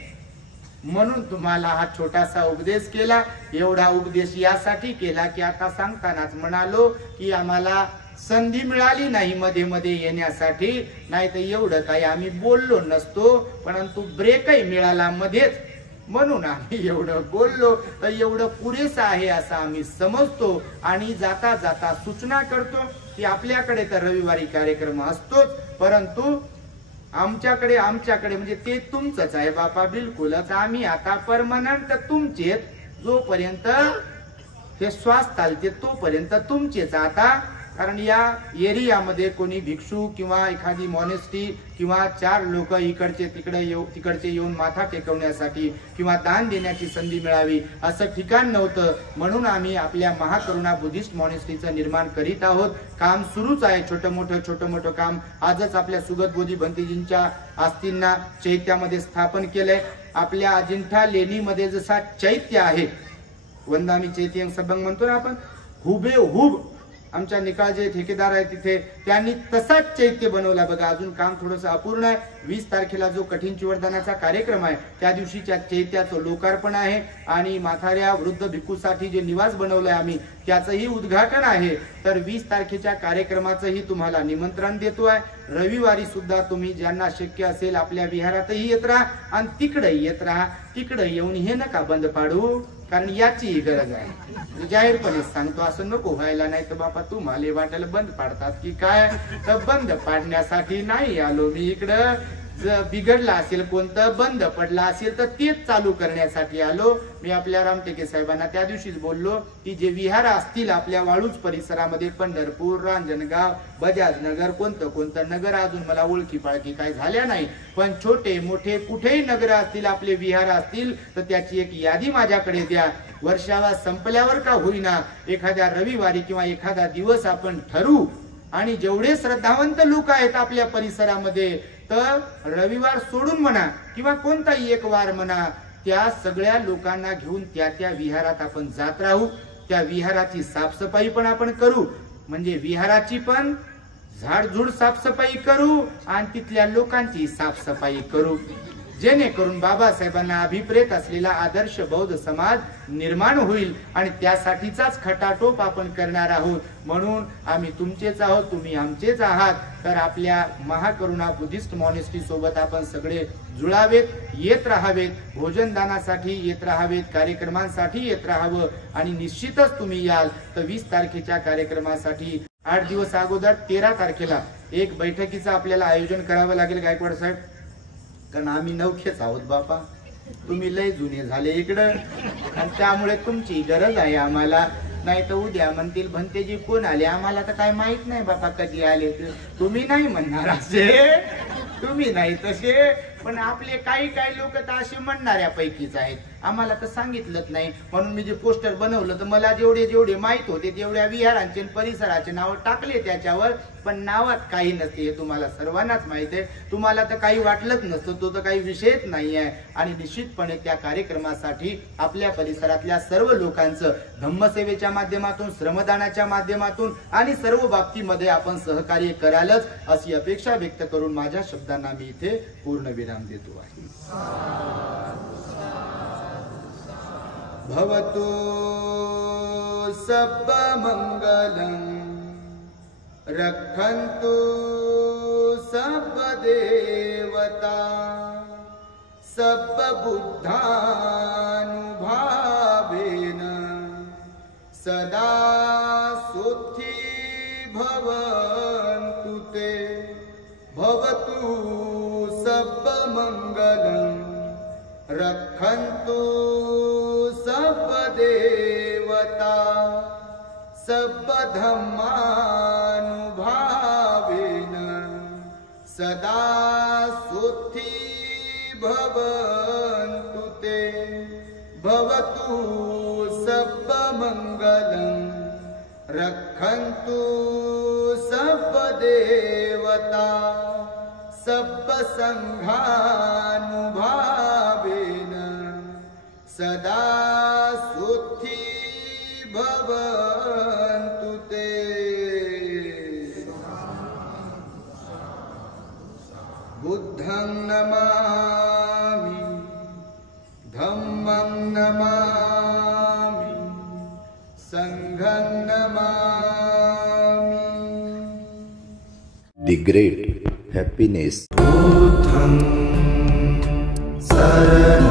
म्हणून तुम्हाला हा छोटासा उपदेश केला. एवढा उपदेश यासाठी केला की आता सांगतानाच म्हणालो की आम्हाला संधी मिळाली नाही मध्ये मध्ये येण्यासाठी, नाही तर एवढं काही आम्ही बोललो नसतो, परंतु ब्रेकही मिळाला मध्येच, म्हणून आम्ही एवढं बोललो. तर एवढं पुरेसं आहे असं आम्ही समजतो. आणि जाता जाता सूचना करतो की आपल्याकडे तर रविवारी कार्यक्रम असतोच, परंतु आमच्याकडे म्हणजे ते तुमचंच आहे बापा, बिलकुलच. आम्ही आता परमनंट तुमचेच, जोपर्यंत हे श्वास चालते तोपर्यंत तुमचेच आता. कारण या एरियामध्ये कोणी भिक्षू किंवा एखादी मॉनेस्टी किंवा 4 लोक तिकडचे येऊन माथा टेकवण्यासाठी किंवा दान देण्याची संधी मिळावी असं ठिकाण नव्हतं. म्हणून आम्ही आपल्या महाकरुणा बुद्धिस्ट मॉनेस्ट्रीचं निर्माण करीत आहोत. काम सुरूच आहे, छोटं मोठं काम. आजच आपल्या सुगत बोधी भंतेजींच्या आस्थींना चैत्यामध्ये स्थापन केलंय. आपल्या अजिंठा लेणीमध्ये जसा चैत्य आहे, वंदामी चैत्य सबंग म्हणतो ना आपण, हुबेहूब आमच्या निकाळजे ठेकेदार आहे तिथे त्यांनी तसाच चैत्य बनवला बघा. अजून काम थोडंसं अपूर्ण आहे. 20 तारखेला जो कठीण चिवरदानाचा कार्यक्रम आहे त्या दिवशीच्या चैत्याचं लोकार्पण आहे आणि माथाऱ्या वृद्ध भिक्खूसाठी जे निवास बनवलंय आम्ही त्याचंही उद्घाटन आहे. तर 20 तारखेच्या कार्यक्रमाचंही तुम्हाला निमंत्रण देतोय. रविवारी सुद्धा तुम्ही ज्यांना शक्य असेल आपल्या विहारातही येत राहा आणि तिकडेही येत राहा. तिकडे येऊन हे नका बंद पाडू, कारण याची गरज आहे. जाहीरपणे सांगतो, असं नको व्हायला. नाही तर बापा तुम्हाला वाटायला बंद पाडतात की काय. तर बंद पाडण्यासाठी नाही आलो मी इकडं. जर बिघडला असेल, कोणतं बंद पडला असेल तर तेच चालू करण्यासाठी आलो. मी आपल्या रामटेके साहेबांना त्या दिवशीच बोललो की जे विहार असतील आपल्या वाळूज परिसरामध्ये, पंढरपूर, रांजणगाव, बजाजनगर, कोणतं नगर अजून मला ओळखी पाळखी काय झाल्या नाही, पण छोटे मोठे कुठेही नगर असतील, आपले विहार असतील तर त्याची एक यादी माझ्याकडे द्या. वर्षावा संपल्यावर का होईना एखाद्या रविवारी किंवा एखादा दिवस आपण ठरवू. आणि जेवढे श्रद्धावंत लोक आहेत आपल्या परिसरामध्ये, तर रविवार सोडून म्हणा किंवा कोणताही एक वार म्हणा, त्या सगळ्या लोकांना घेऊन त्या विहारात आपण जात राहू. त्या विहाराची साफसफाई पण आपण करू, म्हणजे विहाराची पण झाडझुड साफसफाई करू आणि तिथल्या लोकांची साफसफाई करू, जेणेकरून बाबासाहेबांना अभिप्रेत असलेला आदर्श बौद्ध समाज निर्माण होईल. आणि त्यासाठीचाच खटाटोप आपण करणार आहोत. म्हणून आम्ही तुमचेच आहोत, तुम्ही आमचेच आहात. तर आपल्या महाकरुणा बुद्धिस्ट मॉनेस्ट्री सोबत आपण सगळे जुळावेत, येत राहावेत, भोजनदानासाठी येत राहावेत, कार्यक्रमांसाठी येत राहावं. आणि निश्चितच तुम्ही याल तर 20 तारखेच्या कार्यक्रमासाठी 8 दिवस अगोदर 13 तारखेला एक बैठकीचं आपल्याला आयोजन करावं लागेल गायकवाड साहेब. कारण आम्ही नवखेच आहोत बापा, तुम्ही लय जुने झाले इकडं, आणि त्यामुळे तुमची गरज आहे आम्हाला. नाही तर उद्या म्हणतील भंतेजी कोण आले, आम्हाला तर काय माहित नाही बापा कधी आले. तुम्ही नाही म्हणणार असे, तुम्ही नाही तसे, पण आपले काही लोक तर असे म्हणणाऱ्यापैकीच आहेत, आम्हाला तर सांगितलंच नाही. म्हणून मी जे पोस्टर बनवलं तर मला जेवढे माहित होते तेवढ्या विहारांचे परिसराचे नाव टाकले त्याच्यावर, पण नावात काही नसते हे तुम्हाला सर्वांनाच माहित आहे. तुम्हाला तर काही वाटलंच नसतं, तो तर काही विषयच नाही आहे. आणि निश्चितपणे त्या कार्यक्रमासाठी आपल्या परिसरातल्या सर्व लोकांचं धम्मसेवेच्या माध्यमातून, श्रमदानाच्या माध्यमातून आणि सर्व बाबतीमध्ये आपण सहकार्य करालच अशी अपेक्षा व्यक्त करून माझ्या शब्दांना मी इथे पूर्णविराम देतो आहे. भवतु सब मंगलम रक्षन्तु सब देवता सब बुद्धानुभावेन सदा सुखी भवन्तु ते. भवतु सब मंगलम रक्षन्तु सब देवता सब धम्मानुभावेन सदा सुखी भवन्तु ते. भवतु सब मंगलम रक्षन्तु सब देवता सब संघानुभावेन सदा सुखी भवन्तु ते. बुद्धं नमामि धम्मं नमामि संघं नमामि. The great happiness. बुद्धं शरणं